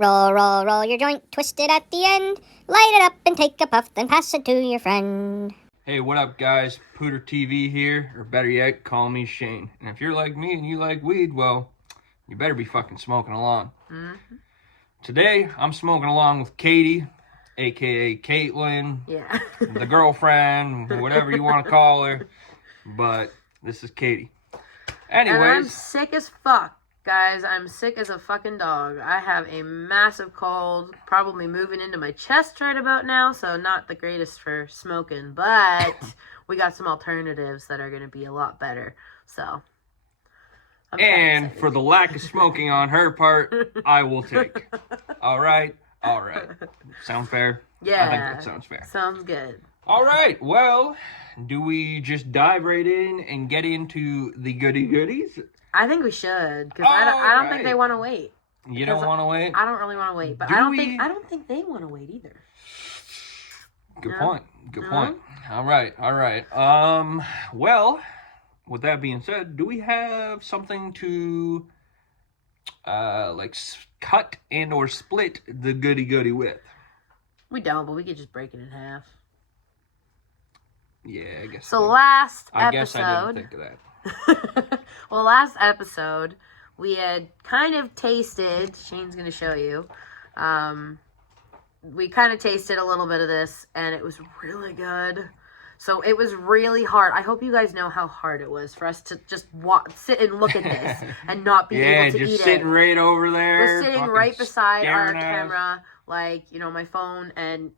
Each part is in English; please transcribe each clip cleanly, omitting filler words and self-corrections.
Roll, roll, roll your joint, twist it at the end. Light it up and take a puff, then pass it to your friend. Hey, what up, guys? Pooter TV here, or better yet, call me Shane. And if you're like me and you like weed, well, you better be fucking smoking along. Mm-hmm. Today, I'm smoking along with Katie, a.k.a. Caitlin, the girlfriend, whatever you want to call her. But this is Katie. Anyways. And I'm sick as fuck, guys. I'm sick as a fucking dog. I have a massive cold, probably moving into my chest right about now, so not the greatest for smoking, but we got some alternatives that are going to be a lot better, so. And for the lack of smoking on her part, I will take. All right. Sound fair? Yeah. I think that sounds fair. Sounds good. All right. Well, do we just dive right in and get into the goodies? I think we should, because I don't think they want to wait. You don't want to wait? I don't really want to wait, but I don't think they want to wait either. Good point. All right. Well, with that being said, do we have something to cut and or split the goody with? We don't, but we could just break it in half. Yeah, I guess. So last episode, I guess I didn't think of that. Well, last episode we had kind of tasted. Shane's going to show you. We kind of tasted a little bit of this, and it was really good. So it was really hard. I hope you guys know how hard it was for us to just sit and look at this and not be able to eat it. Yeah, just sitting right over there. We're sitting right beside our camera, my phone, and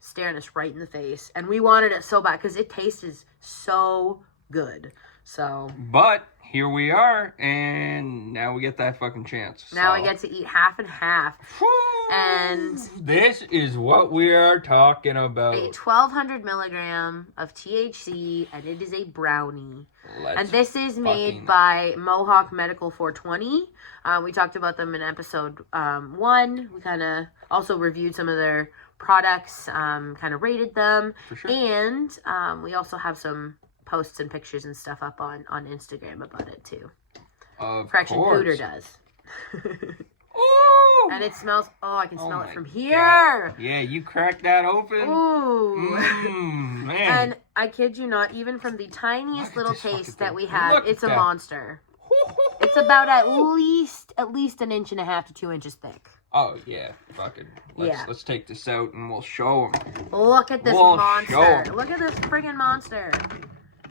staring us right in the face. And we wanted it so bad because it tasted so good. So. But here we are, and now we get that fucking chance. Now we get to eat half and half. And this is what we are talking about. A 1,200 milligram of THC, and it is a brownie. And this is made by Mohawk Medical 420. We talked about them in episode 1. We kind of also reviewed some of their products, kind of rated them. For sure. And we also have some posts and pictures and stuff up on Instagram about it too. Correction, Pooter does. Ooh! And it smells, I can smell it from here. God. Yeah, you cracked that open. Ooh. Man. And I kid you not, even from the tiniest little taste that we had, it's a monster. It's about at least 1.5 to 2 inches thick. Oh, yeah. Fucking. Let's take this out and we'll show them. Look at this monster. Look at this friggin' monster.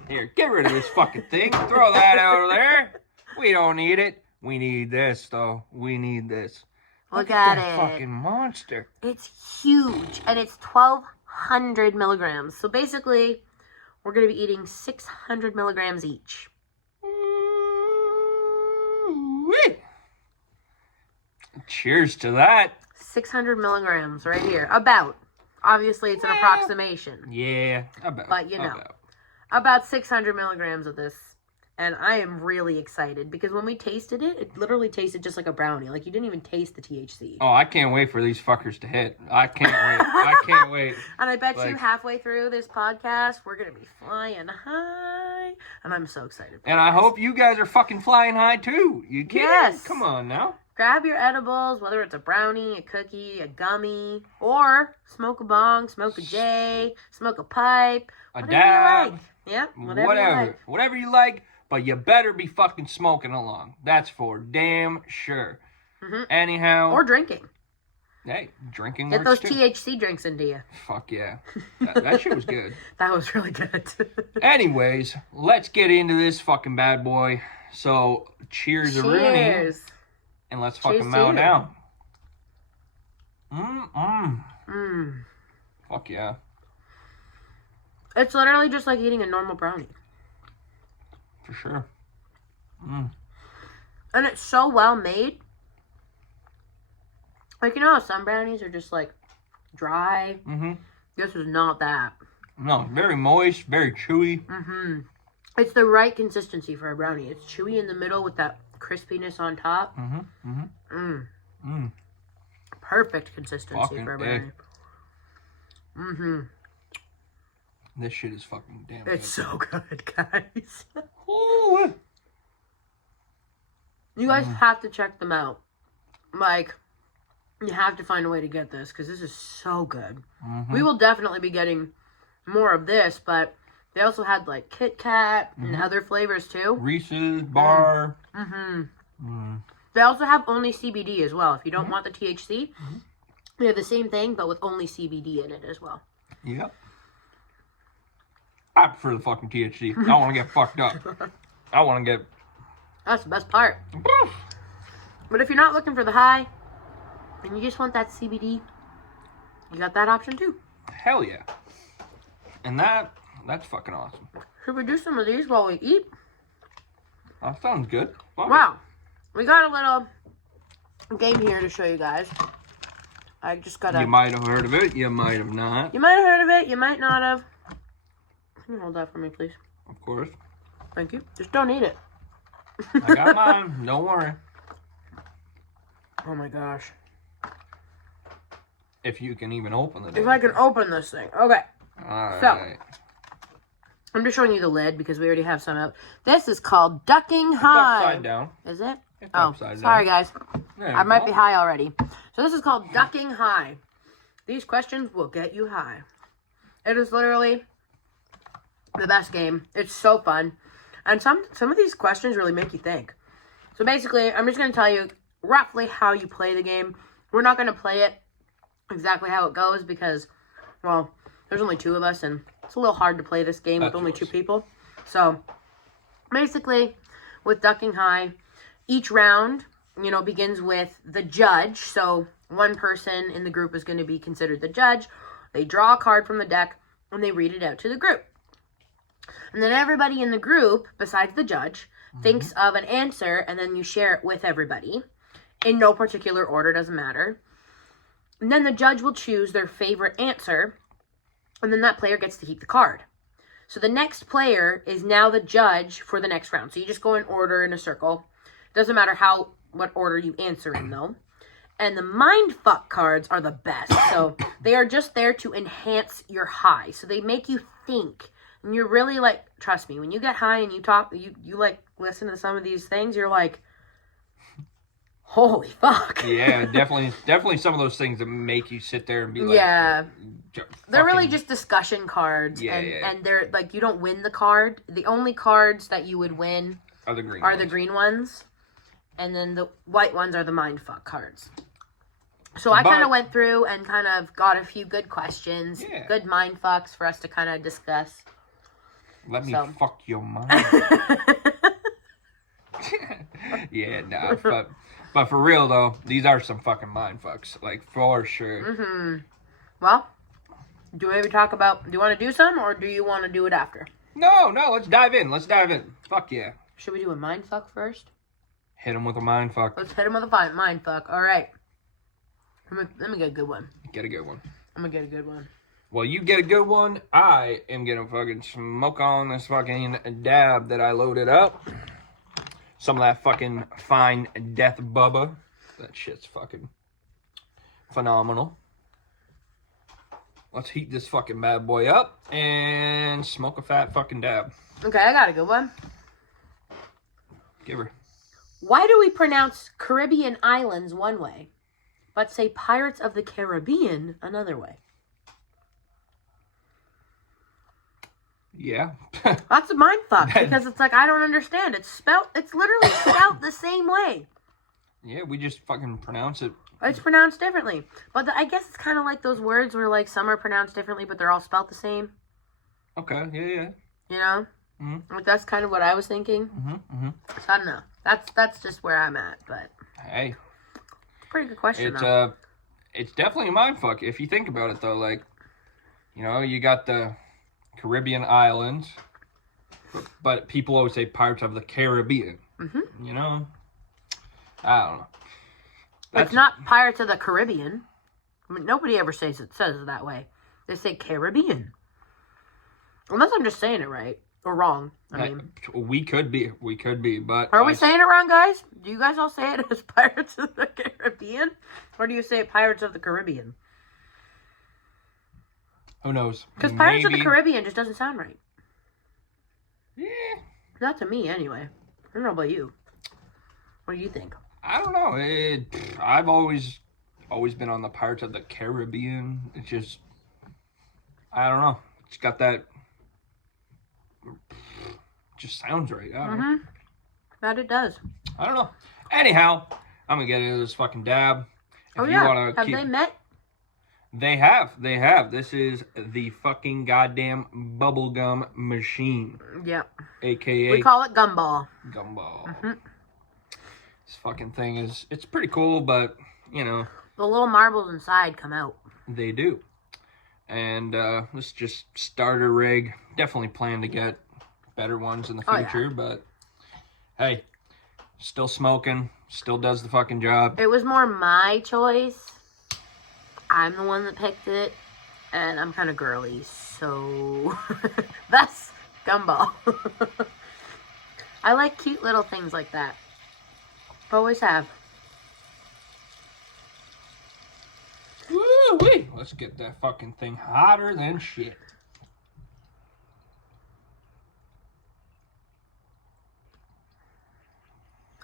Here, get rid of this fucking thing. Throw that out of there. We don't need it. We need this, though. We need this. Look at that it. Fucking monster. It's huge, and it's 1,200 milligrams. So basically, we're going to be eating 600 milligrams each. Ooh-wee. Cheers to that. 600 milligrams right here. About. Obviously, it's an approximation. Yeah, about. But, about 600 milligrams of this. And I am really excited because when we tasted it, it literally tasted just like a brownie. Like, you didn't even taste the THC. Oh, I can't wait for these fuckers to hit. I can't wait. And I bet you halfway through this podcast, we're going to be flying high. And I'm so excited. And I hope you guys are fucking flying high, too. You kidding? Yes. Come on, now. Grab your edibles, whether it's a brownie, a cookie, a gummy, or smoke a bong, smoke a J, smoke a pipe. A whatever dab. you like. Yep, whatever you like. Whatever you like. But you better be fucking smoking along. That's for damn sure. Mm-hmm. Anyhow. Or drinking. Hey, drinking Get those works too. THC drinks into you. Fuck yeah. That shit was good. That was really good. Anyways, let's get into this fucking bad boy. So, cheers-a-rooney. And let's fucking mow down. Fuck yeah. It's literally just like eating a normal brownie. For sure. And it's so well made. Like, you know how some brownies are just like dry? Mm-hmm. This is not that. No, very moist, very chewy. Mm-hmm. It's the right consistency for a brownie. It's chewy in the middle with that crispiness on top. Perfect consistency for a brownie. This shit is fucking damn good. It's so good, guys. Ooh. You guys have to check them out. Like, You have to find a way to get this because this is so good. Mm-hmm. We will definitely be getting more of this, but they also had like Kit Kat and other flavors too. Reese's, Bar. They also have only CBD as well. If you don't want the THC, they have the same thing, but with only CBD in it as well. Yep. I prefer the fucking THC. I want to get fucked up. I want to get... That's the best part. But if you're not looking for the high, and you just want that CBD, you got that option too. Hell yeah. And that's fucking awesome. Should we do some of these while we eat? That sounds good. Fuck Wow. We got a little game here to show you guys. I just got You might have heard of it. You might have not. You might have heard of it. You might not have. Can you hold that for me, please? Of course. Thank you. Just don't eat it. I got mine. Don't worry. Oh my gosh. If you can even open it. If I can open this thing. Okay. Alright. So, I'm just showing you the lid because we already have some up. This is called Ducking High. It's upside down. Is it? It's Oh, upside down. sorry guys. There I you might go. be high already. So this is called Ducking High. These questions will get you high. It is literally the best game. It's so fun. And some of these questions really make you think. So basically, I'm just going to tell you roughly how you play the game. We're not going to play it exactly how it goes because, well, there's only 2 of us and it's a little hard to play this game with only 2 people. So basically, with Ducking High, each round, begins with the judge. So one person in the group is going to be considered the judge. They draw a card from the deck and they read it out to the group. And then everybody in the group, besides the judge, thinks of an answer and then you share it with everybody. In no particular order, doesn't matter. And then the judge will choose their favorite answer and then that player gets to keep the card. So the next player is now the judge for the next round. So you just go in order in a circle. Doesn't matter what order you answer in though. And the mindfuck cards are the best. So they are just there to enhance your high. So they make you think. And you're really like, trust me, when you get high and you talk, you like listen to some of these things, you're like, holy fuck. Yeah, definitely some of those things that make you sit there and be like... Yeah. They're really fucking- just discussion cards. Yeah, and they're like, you don't win the card. The only cards that you would win are the green the green ones. And then the white ones are the mindfuck cards. So I kind of went through and kind of got a few good questions, good mindfucks for us to kind of discuss. Let me fuck your mind. Yeah, nah, but for real though, these are some fucking mindfucks, like for sure. Well, do you want to do some or do you want to do it after? No, let's dive in. Fuck yeah. Should we do a mindfuck first? Hit him with a mindfuck. Let's hit him with a mindfuck. All right. Let me get a good one. Get a good one. I'm gonna get a good one. Well, you get a good one. I am gonna fucking smoke on this fucking dab that I loaded up. Some of that fucking fine death bubba. That shit's fucking phenomenal. Let's heat this fucking bad boy up and smoke a fat fucking dab. Okay, I got a good one. Give her. Why do we pronounce Caribbean islands one way, but say Pirates of the Caribbean another way? Yeah. That's a mindfuck because it's like I don't understand. It's literally spelled the same way. Yeah, we just fucking pronounce it. It's pronounced differently. But I guess it's kind of like those words where like some are pronounced differently, but they're all spelled the same. Okay, yeah. You know? Mm-hmm. Like that's kind of what I was thinking. So I don't know. That's just where I'm at, but Hey. Pretty good question though. It's definitely a mindfuck if you think about it though. Like, you got the Caribbean islands, but people always say Pirates of the Caribbean. I don't know. It's not Pirates of the Caribbean. I mean, nobody ever says it that way. They say Caribbean. Unless I'm just saying it right or wrong. I mean, we could be, but are we saying it wrong, guys? Do you guys all say it as Pirates of the Caribbean, or do you say Pirates of the Caribbean? Who knows? Because Pirates of the Caribbean just doesn't sound right. Yeah. Not to me, anyway. I don't know about you. What do you think? I don't know. I've always always been on the Pirates of the Caribbean. It's just, I don't know. It's got that, just sounds right. I don't know. That it does. I don't know. Anyhow, I'm going to get into this fucking dab. If you wanna have they met? They have. This is the fucking goddamn bubblegum machine. Yep. AKA... We call it Gumball. Gumball. This fucking thing is... It's pretty cool, but, you know... The little marbles inside come out. They do. And this is just starter rig. Definitely plan to get better ones in the future, but... Hey, still smoking. Still does the fucking job. It was more my choice. I'm the one that picked it, and I'm kind of girly, so that's Gumball. I like cute little things like that. Always have. Woo-wee. Let's get that fucking thing hotter than shit.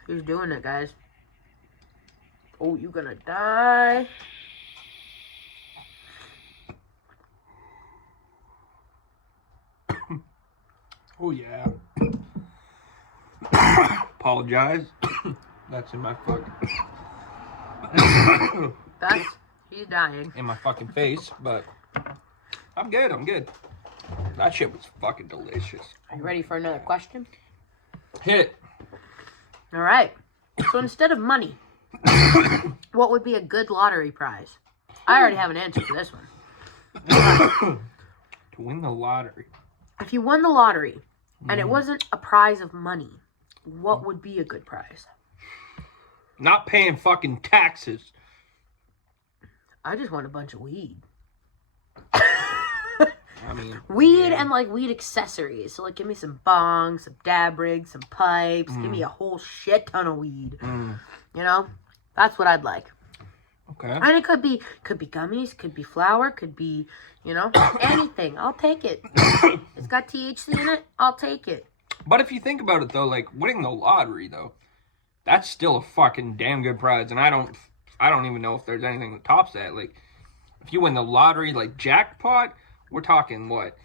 Who's doing it, guys? Oh, you gonna die. Oh, yeah. Apologize. That's in my fucking... He's dying. In my fucking face, but... I'm good. That shit was fucking delicious. Are you ready for another question? Hit it. Alright. So instead of money, what would be a good lottery prize? I already have an answer for this one. To win the lottery. If you won the lottery, and it wasn't a prize of money, what would be a good prize? Not paying fucking taxes. I just want a bunch of weed. I mean... Weed and, like, weed accessories. So, like, give me some bongs, some dab rigs, some pipes. Give me a whole shit ton of weed. You know? That's what I'd like. Okay. And it could be gummies, could be flour, could be, you know, anything. I'll take it. It's got THC in it. I'll take it. But if you think about it, though, like, winning the lottery, though, that's still a fucking damn good prize. And I don't even know if there's anything that tops that. Like, if you win the lottery, like, jackpot, we're talking, what?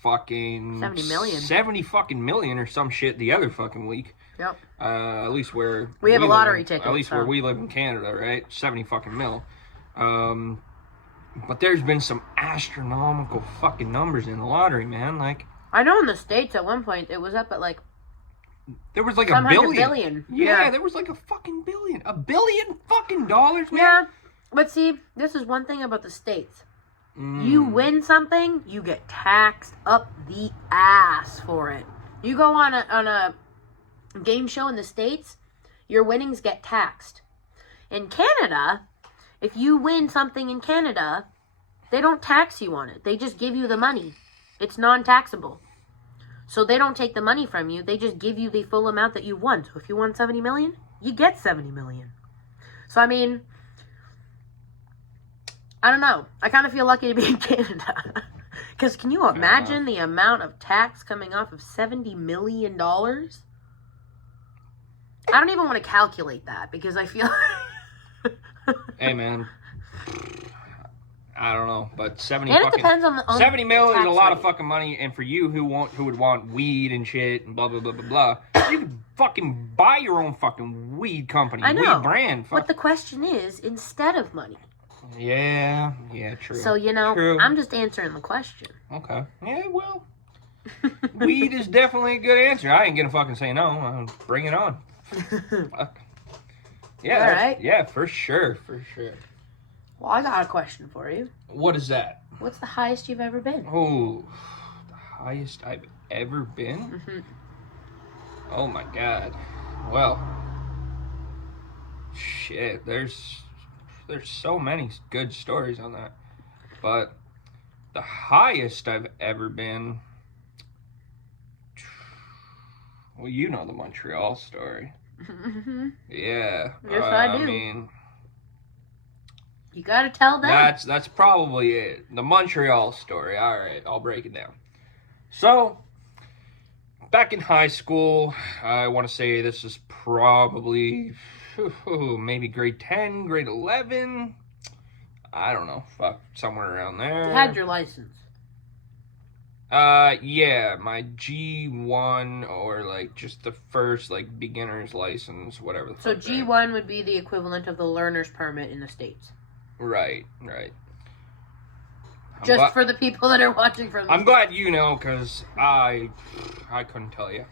Fucking... 70 million. 70 fucking million or some shit the other fucking week. Yep. At least where... We have a lottery ticket. At least where we live in Canada, right? 70 fucking mil. But there's been some astronomical fucking numbers in the lottery, man. Like... I know in the States at one point, it was up at, like... There was like some a billion. Billion. Yeah, there was like a fucking billion. $1 billion fucking dollars, man. Yeah. But see, this is one thing about the States. You win something, you get taxed up the ass for it. You go on a game show in the States, your winnings get taxed. In Canada, if you win something in Canada, they don't tax you on it. They just give you the money. It's non-taxable. So they don't take the money from you. They just give you the full amount that you won. So if you won 70 million, you get 70 million. So, I mean... I don't know. I kind of feel lucky to be in Canada. Because can you imagine the amount of tax coming off of $70 million? I don't even want to calculate that because I feel... Hey, man. I don't know, but 70 and it depends on the 70 mil is a lot rate. of fucking money, and for you who would want weed and shit and blah blah blah blah blah, you could fucking buy your own fucking weed company, I know, weed brand. But the question is, instead of money. Yeah, true. So, you know, true. I'm just answering the question. Okay. Yeah, well, weed is definitely a good answer. I ain't gonna fucking say no. Bring it on. Fuck. Yeah, all right. Yeah, for sure. Well, I got a question for you. What is that? What's the highest you've ever been? Oh, the highest I've ever been? Mm-hmm. Oh my god. Well, shit, there's so many good stories on that. But the highest I've ever been, well, you know the Montreal story. Mm-hmm. Yeah. Yes, I do. I mean, you gotta tell them. that's probably it. The Montreal story. All right, I'll break it down. So, back in high school, I want to say this is probably maybe grade 10, grade 11. I don't know. Fuck, somewhere around there. You had your license. Yeah, my G1 or like just the first like beginner's license, whatever the So fuck. G1 would be the equivalent of the learner's permit in the States. Right. Just for the people that are watching from the I'm States. glad you know, because I couldn't tell you.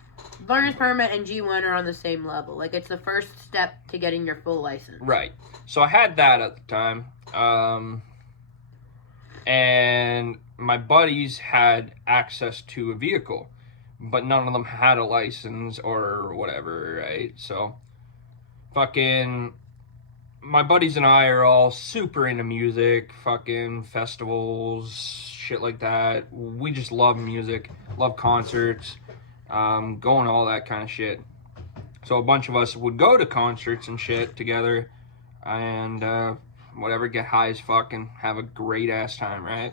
Learner's permit and G1 are on the same level. Like, it's the first step to getting your full license. Right. So I had that at the time. And my buddies had access to a vehicle, but none of them had a license or whatever, right? So, fucking, my buddies and I are all super into music, fucking festivals, shit like that. We just love music, love concerts, going to all that kind of shit. So a bunch of us would go to concerts and shit together, and whatever, get high as fuck and have a great ass time, right?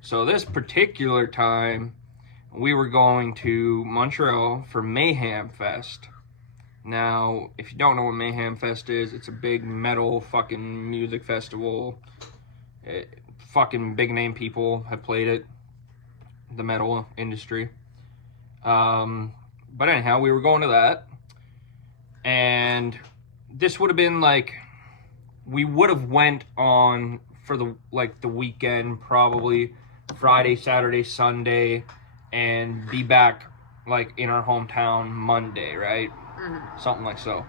So this particular time, we were going to Montreal for Mayhem Fest. Now, if you don't know what Mayhem Fest is, it's a big metal fucking music festival. Fucking big name people have played it, the metal industry. But anyhow, we were going to that, and this would have been like, we would have went on for the weekend, probably Friday, Saturday, Sunday, and be back like in our hometown Monday, right? Mm-hmm. Something like so.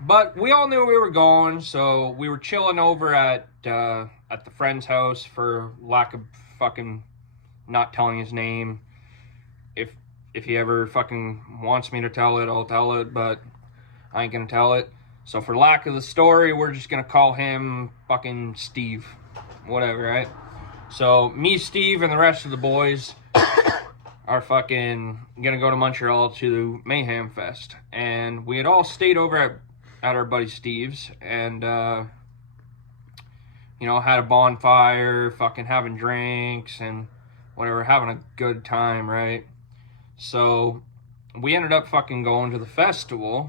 But we all knew we were going, so we were chilling over at the friend's house, for lack of fucking not telling his name. If he ever fucking wants me to tell it, I'll tell it, but I ain't gonna tell it. So for lack of the story, we're just gonna call him fucking Steve. Whatever, right? So me, Steve, and the rest of the boys are fucking gonna go to Montreal to Mayhem Fest. And we had all stayed over at our buddy Steve's, and had a bonfire, fucking having drinks and whatever, having a good time, right? So we ended up fucking going to the festival.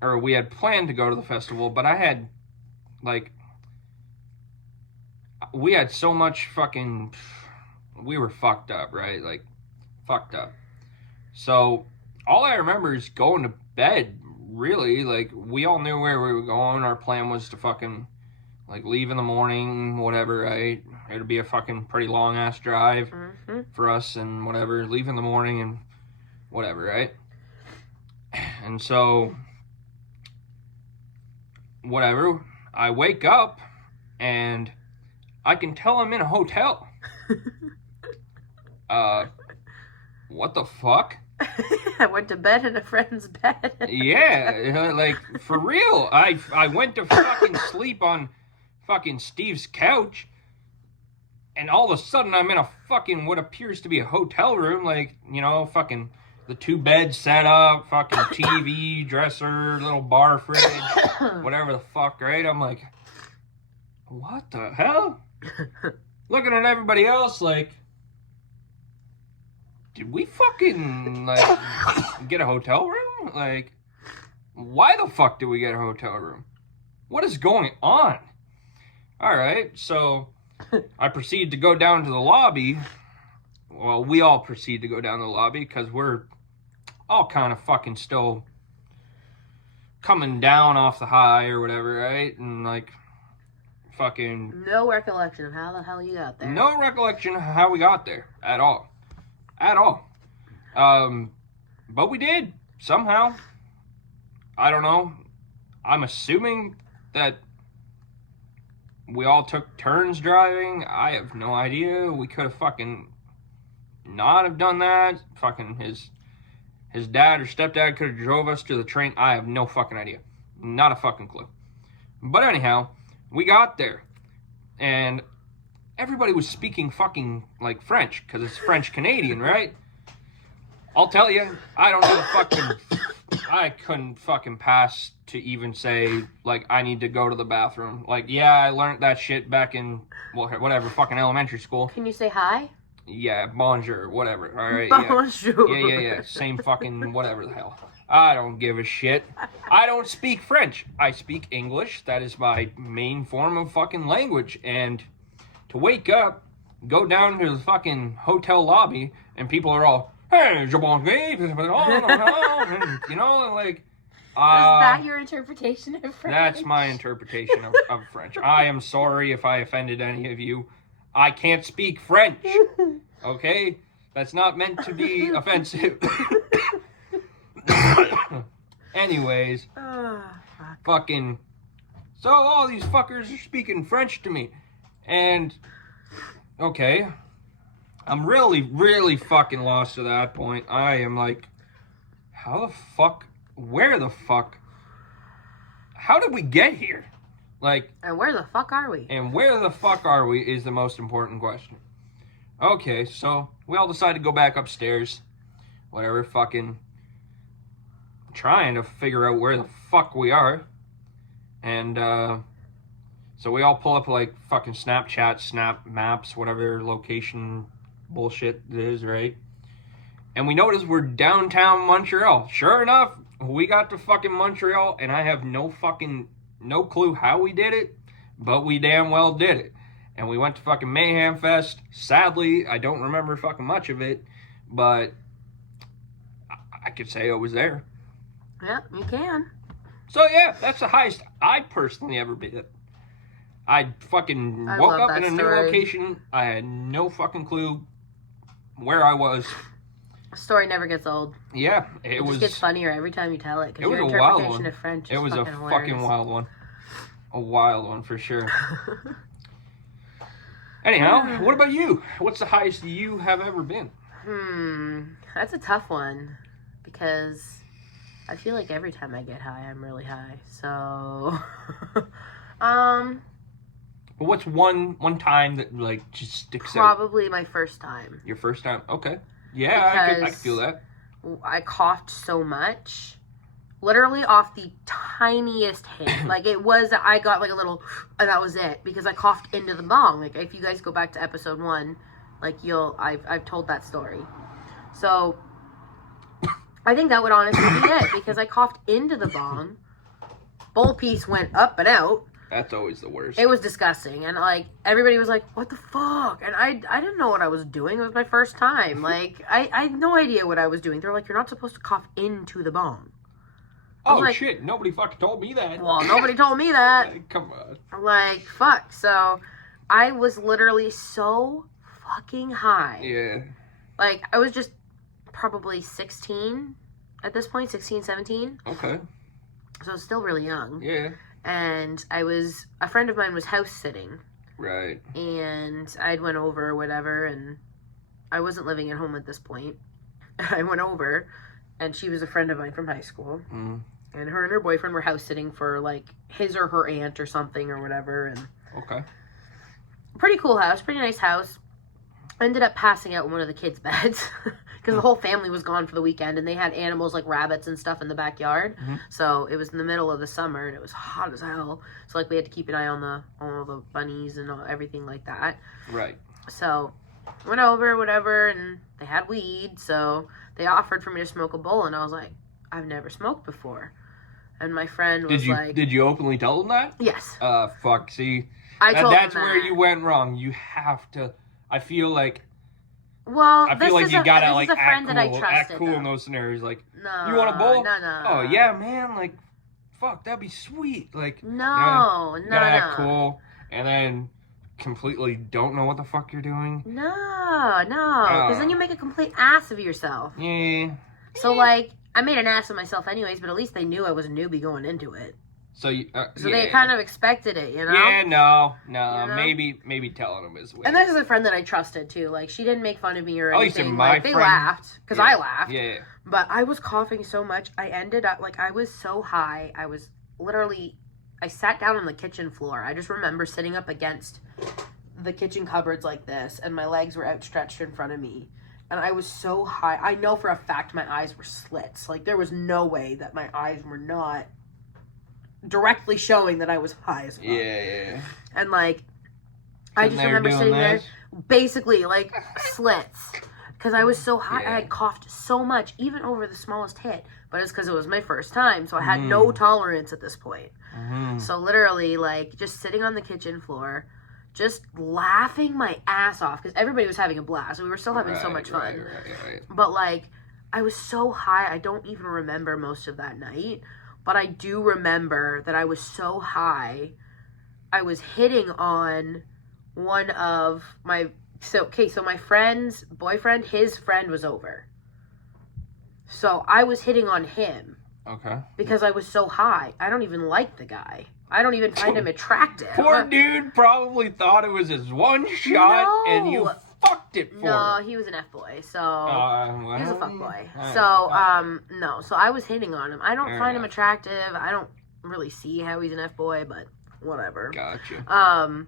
Or we had planned to go to the festival, but I had, we had so much fucking, we were fucked up, right? Like, fucked up. So, all I remember is going to bed, really. Like, we all knew where we were going. Our plan was to fucking, leave in the morning, whatever, right? It'd be a fucking pretty long-ass drive for us and whatever. Leave in the morning and whatever, right? And so, whatever, I wake up and I can tell I'm in a hotel. What the fuck? I went to bed in a friend's bed. Yeah, for real. I went to fucking sleep on fucking Steve's couch, and all of a sudden I'm in a fucking what appears to be a hotel room, fucking the 2 beds set up, fucking TV, dresser, little bar fridge, whatever the fuck, right? I'm like, what the hell? Looking at everybody else did we fucking, get a hotel room? Why the fuck did we get a hotel room? What is going on? Alright, so I proceed to go down to the lobby. Well, we all proceed to go down to the lobby because we're all kind of fucking still coming down off the high or whatever, right? And fucking... No recollection of how the hell you got there. No recollection of how we got there at all. At all. But we did, somehow. I don't know. I'm assuming that we all took turns driving. I have no idea. We could have fucking not have done that. Fucking his dad or stepdad could have drove us to the train. I have no fucking idea. Not a fucking clue. But anyhow, we got there. And everybody was speaking fucking French, because it's French Canadian, right? I'll tell you, I don't know fucking... I couldn't fucking pass to even say, I need to go to the bathroom. Yeah, I learned that shit back in, whatever, fucking elementary school. Can you say hi? Yeah, bonjour, whatever, alright? Bonjour. Yeah. Same fucking whatever the hell. I don't give a shit. I don't speak French. I speak English. That is my main form of fucking language. And to wake up, go down to the fucking hotel lobby, and people are all, hey, je bon and, you know, like... Is that your interpretation of French? That's my interpretation of French. I am sorry if I offended any of you. I can't speak French. Okay? That's not meant to be offensive. Anyways, fucking... So all these fuckers are speaking French to me. And, okay, I'm really, really fucking lost to that point. I am like, how the fuck... Where the fuck? How did we get here? Like... And where the fuck are we? And where the fuck are we is the most important question. Okay, so we all decided to go back upstairs. Whatever, fucking... Trying to figure out where the fuck we are. And, so we all pull up, like, fucking Snapchat, Snap Maps, whatever location bullshit it is, right? And we notice we're downtown Montreal. Sure enough, we got to fucking Montreal, and I have no clue how we did it, but we damn well did it. And we went to fucking Mayhem Fest. Sadly, I don't remember fucking much of it, but I could say I was there. Yeah, you can. So yeah, that's the highest I personally ever been. I fucking woke up in a new location. I had no fucking clue where I was. Story never gets old. Yeah, it just gets funnier every time you tell it. It was your a wild one. Interpretation of French is it was a hilarious. fucking wild one. A wild one for sure. Anyhow, what about you? What's the highest you have ever been? That's a tough one because I feel like every time I get high, I'm really high. So, But what's one time that like just sticks out? Probably my first time. Your first time? Okay. Yeah, I could feel that. I coughed so much. Literally off the tiniest hit. Like, it was, I got like a little, and that was it. Because I coughed into the bong. Like, if you guys go back to episode 1, like, I've told that story. So, I think that would honestly be it. Because I coughed into the bong. Bowl piece went up and out. That's always the worst. It was disgusting. And, like, everybody was like, what the fuck? And I didn't know what I was doing. It was my first time. Like, I had no idea what I was doing. They were like, you're not supposed to cough into the bong. Oh, like, shit. Nobody fucking told me that. Well, nobody told me that. Like, come on. I'm like, fuck. So, I was literally so fucking high. Yeah. Like, I was just probably 16 at this point. 16, 17. Okay. So, I was still really young. Yeah. And a friend of mine was house sitting. Right. And I'd went over or whatever, and I wasn't living at home at this point. I went over, and she was a friend of mine from high school. Mm. And her and her boyfriend were house sitting for, like, his or her aunt or something or whatever. And okay. Pretty cool house, pretty nice house. Ended up passing out in one of the kids' beds. Because the whole family was gone for the weekend, and they had animals like rabbits and stuff in the backyard. Mm-hmm. So it was in the middle of the summer, and it was hot as hell. So like we had to keep an eye on all the bunnies and everything like that. Right. So went over, whatever, and they had weed. So they offered for me to smoke a bowl, and I was like, I've never smoked before. And my friend was like, "Did you openly tell them that?" Yes. Fuck. See, I told that's them that. where you went wrong. You have to. I feel like. Well, I feel like you gotta like act cool in those scenarios. Like, no, you want a bowl? No. Oh yeah, man. Like, fuck, that'd be sweet. Like, no. Act cool, and then completely don't know what the fuck you're doing. No, because then you make a complete ass of yourself. Yeah. So like, I made an ass of myself anyways, but at least they knew I was a newbie going into it. So they kind of expected it, you know? Yeah, no. You know? Maybe telling them is weird. And this is a friend that I trusted too. Like, she didn't make fun of me or anything. At least in my they laughed because I laughed. Yeah. But I was coughing so much. I ended up I was so high. I was literally. I sat down on the kitchen floor. I just remember sitting up against the kitchen cupboards like this, and my legs were outstretched in front of me. And I was so high. I know for a fact my eyes were slits. Like, there was no way that my eyes were not directly showing that I was high as fuck. Yeah. And, like, I just remember sitting there, basically, like, slits. Because I was so high. Yeah. I had coughed so much, even over the smallest hit. but it's because it was my first time, so I had no tolerance at this point. So literally, like, just sitting on the kitchen floor, just laughing my ass off, because everybody was having a blast. We were still having so much fun. Right. But, like, I was so high, I don't even remember most of that night, but I do remember that I was so high, I was hitting on one of my... So my friend's boyfriend, his friend was over. So I was hitting on him. Okay. Because I was so high. I don't even like the guy. I don't even find him attractive. Poor dude probably thought it was his one shot and you fucked it for him. He was an F-boy, so... well, he was a fuckboy. So, no. So I was hitting on him. I don't find him attractive. I don't really see how he's an F-boy, but whatever. Gotcha.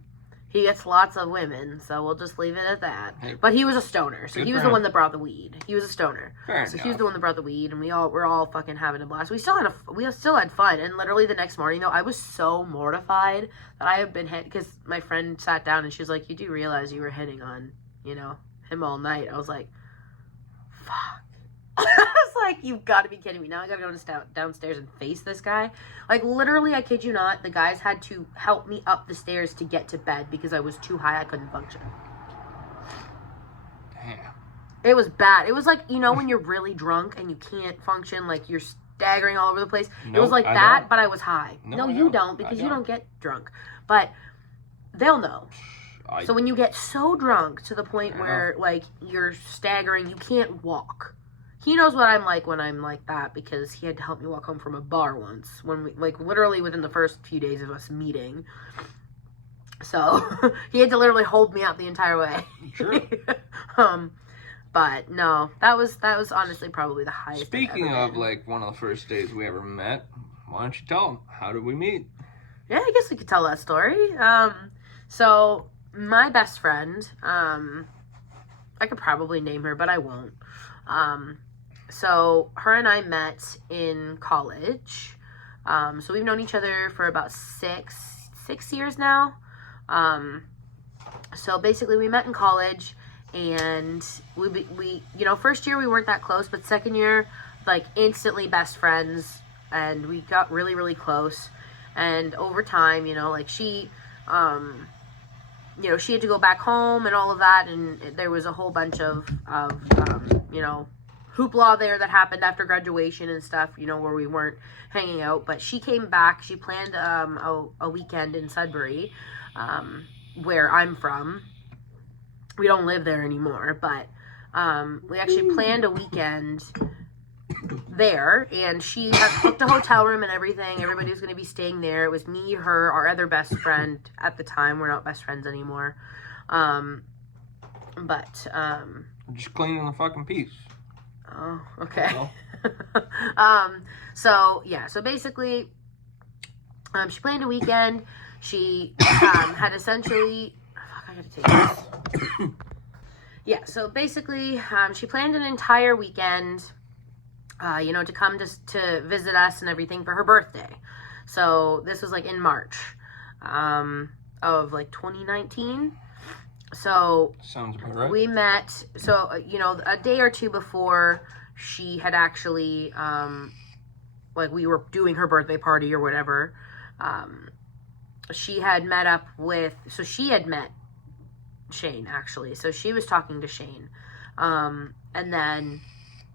He gets lots of women, so we'll just leave it at that. Hey, but he was a stoner, so he was the one that brought the weed. He was a stoner. Fair enough. He was the one that brought the weed, and we're all fucking having a blast. We still had fun, and literally the next morning, though, I was so mortified that I had been hit, because my friend sat down, and she was like, you do realize you were hitting on, him all night. I was like, fuck. I was like, you've got to be kidding me. Now I got to go downstairs and face this guy. Like, literally, I kid you not, the guys had to help me up the stairs to get to bed because I was too high. I couldn't function. Damn. It was bad. It was like, when you're really drunk and you can't function, like you're staggering all over the place. Nope, it was like that, but I was high. No, you don't, because you don't get drunk. But they'll know. So when you get so drunk to the point where, like, you're staggering, you can't walk. He knows what I'm like when I'm like that, because he had to help me walk home from a bar once, when we, like, literally within the first few days of us meeting. So he had to literally hold me up the entire way. True. But no, that was honestly probably the highest. Speaking of, like, one of the first days we ever met, why don't you tell them, how did we meet? Yeah, I guess we could tell that story. So my best friend, I could probably name her, but I won't. So her and I met in college. So we've known each other for about six years now. So basically we met in college, and we first year we weren't that close, but second year, like, instantly best friends, and we got really, really close. And over time, like, she had to go back home and all of that, and there was a whole bunch of hoopla there that happened after graduation and stuff, where we weren't hanging out. But she came back. She planned a weekend in Sudbury, where I'm from. We don't live there anymore, but we actually planned a weekend there, and she had booked a hotel room and everything. Everybody was going to be staying there. It was me, her, our other best friend at the time. We're not best friends anymore. Just cleaning the fucking piece. Oh, okay. Well. So basically, she planned a weekend. She had essentially... Fuck, I gotta take this. Yeah, so basically, she planned an entire weekend, to come to visit us and everything for her birthday. So this was, like, in March of, like, 2019. So sounds about right. We met, so, a day or two before she had actually, like, we were doing her birthday party or whatever, she had met up with, so she had met Shane, actually. So she was talking to Shane. And then,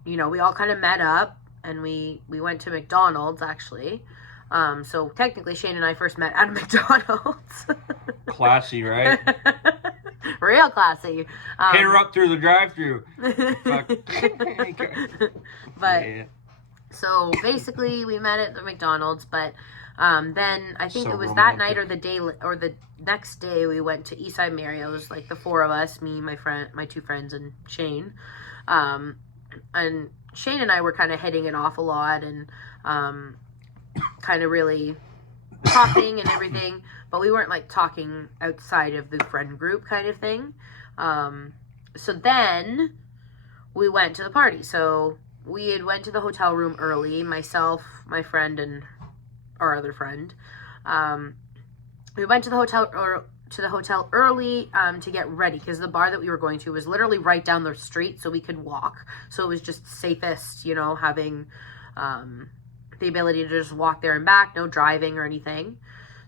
we all kind of met up, and we went to McDonald's, actually. So technically Shane and I first met at McDonald's. Classy, right? Real classy. Hit her up through the drive-thru. But yeah. So basically we met at the McDonald's, but then I think So it was romantic. that night or the next day we went to Eastside Mario's, like the four of us, me, my two friends, and Shane. And Shane and I were kind of hitting it off a lot, and kind of really talking and everything, but we weren't, like, talking outside of the friend group kind of thing. So then we went to the party. So we had went to the hotel room early, myself, my friend, and our other friend. We went to the hotel early to get ready, because the bar that we were going to was literally right down the street, so we could walk. So it was just safest, having the ability to just walk there and back, no driving or anything.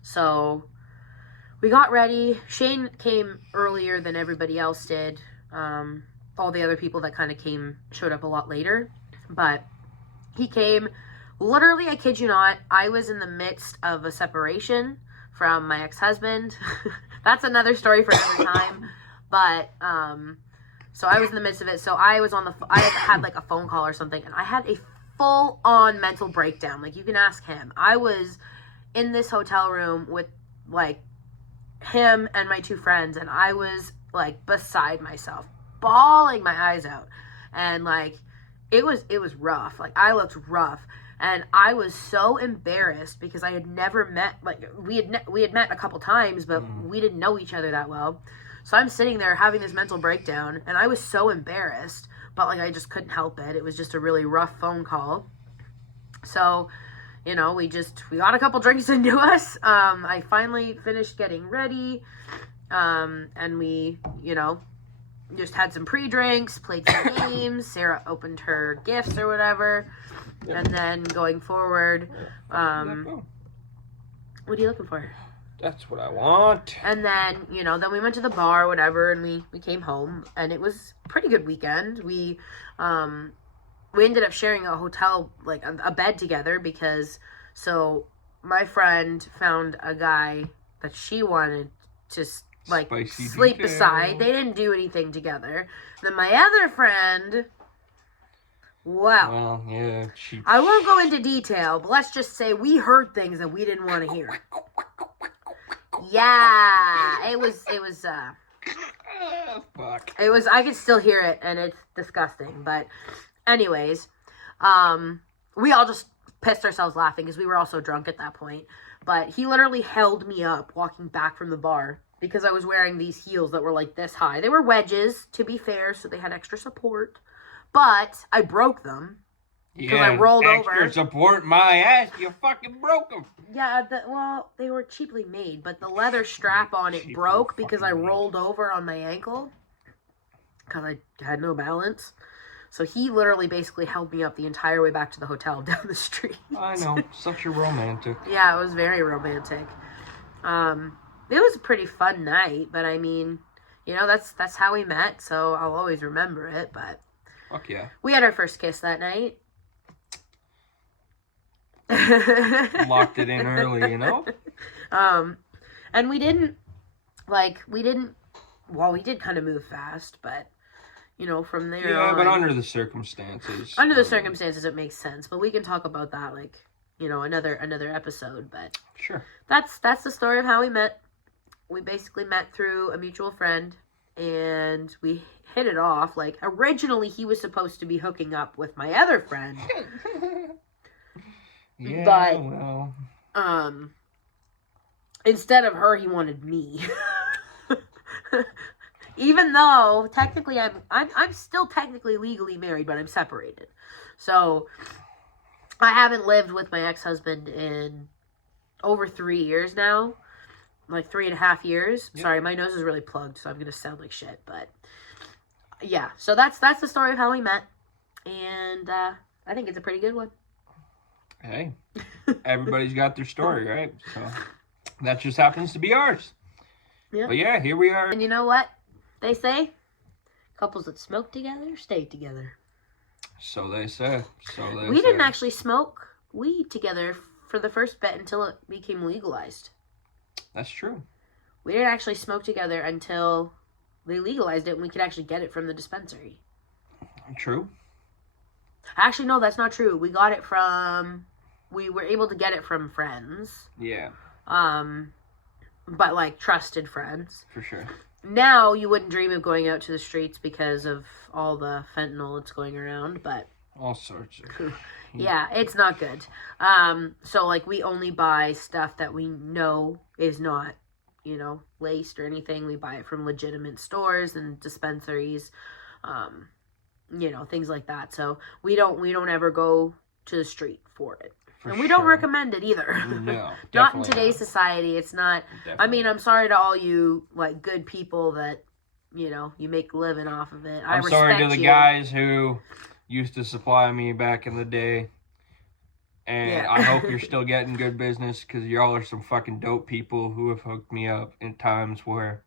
So we got ready. Shane came earlier than everybody else did. All the other people that kind of showed up a lot later. But he came, literally, I kid you not, I was in the midst of a separation from my ex-husband. That's another story for another time. But, so I was in the midst of it. So I was I had like a phone call or something, and I had a full-on mental breakdown. Like, you can ask him. I was in this hotel room with, like, him and my two friends, and I was, like, beside myself, bawling my eyes out. And, like, it was rough. Like, I looked rough. And I was so embarrassed because I had never met, like, we had met a couple times, but we didn't know each other that well. So I'm sitting there having this mental breakdown, and I was so embarrassed, but, like, I just couldn't help it. It was just a really rough phone call. So, you know, we got a couple drinks into us. I finally finished getting ready, and we, you know, just had some pre-drinks, played some games. Sarah opened her gifts or whatever. And then going forward, what are you looking for? That's what I want. And then, you know, then we went to the bar, whatever, and we came home, and it was a pretty good weekend. We ended up sharing a hotel, like a bed together, because so my friend found a guy that she wanted to like Spicy sleep detail. beside. They didn't do anything together. Then my other friend, well, yeah, I won't go into detail, but let's just say we heard things that we didn't want to hear. Yeah, it was fuck. It was, I could still hear it, and it's disgusting. But anyways, we all just pissed ourselves laughing because we were all so drunk at that point. But he literally held me up walking back from the bar because I was wearing these heels that were like this high. They were wedges, to be fair, so they had extra support. But I broke them because I rolled over. Extra support my ass, you fucking broke them. Yeah, well, they were cheaply made, but the leather strap on it broke because I rolled over on my ankle because I had no balance. So he literally basically held me up the entire way back to the hotel down the street. I know, such a romantic. Yeah, it was very romantic. It was a pretty fun night, but I mean, you know, that's how we met, so I'll always remember it. But fuck yeah, we had our first kiss that night. Locked it in early, you know? And we did kind of move fast, but, you know, from there on. Yeah, but under the circumstances. Under the circumstances, it makes sense, but we can talk about that, like, you know, another episode, but. Sure. That's the story of how we met. We basically met through a mutual friend, and we hit it off. Like, originally, he was supposed to be hooking up with my other friend. Yeah, but, well. Instead of her, he wanted me. Even though, technically, I'm still technically legally married, but I'm separated. So, I haven't lived with my ex-husband in over 3 years now. Like 3.5 years. Yep. Sorry, my nose is really plugged, so I'm going to sound like shit. But, yeah. So, that's the story of how we met. And, I think it's a pretty good one. Hey, everybody's got their story, right? So that just happens to be ours. Yeah. But yeah, here we are. And you know what they say? Couples that smoke together stay together. So they say. We didn't actually smoke weed together for the first bit until it became legalized. That's true. We didn't actually smoke together until they legalized it and we could actually get it from the dispensary. True. Actually, no, that's not true. We were able to get it from friends. Yeah. But like trusted friends. For sure. Now you wouldn't dream of going out to the streets because of all the fentanyl that's going around, but all sorts of yeah, it's not good. So like we only buy stuff that we know is not, you know, laced or anything. We buy it from legitimate stores and dispensaries. You know, things like that. So we don't ever go to the street for it. And we don't recommend it either. No. Not in today's society. It's not. Definitely. I mean, I'm sorry to all you like good people that, you know, you make a living off of it. I'm sorry to the guys who used to supply me back in the day. And I hope you're still getting good business, because y'all are some fucking dope people who have hooked me up in times where...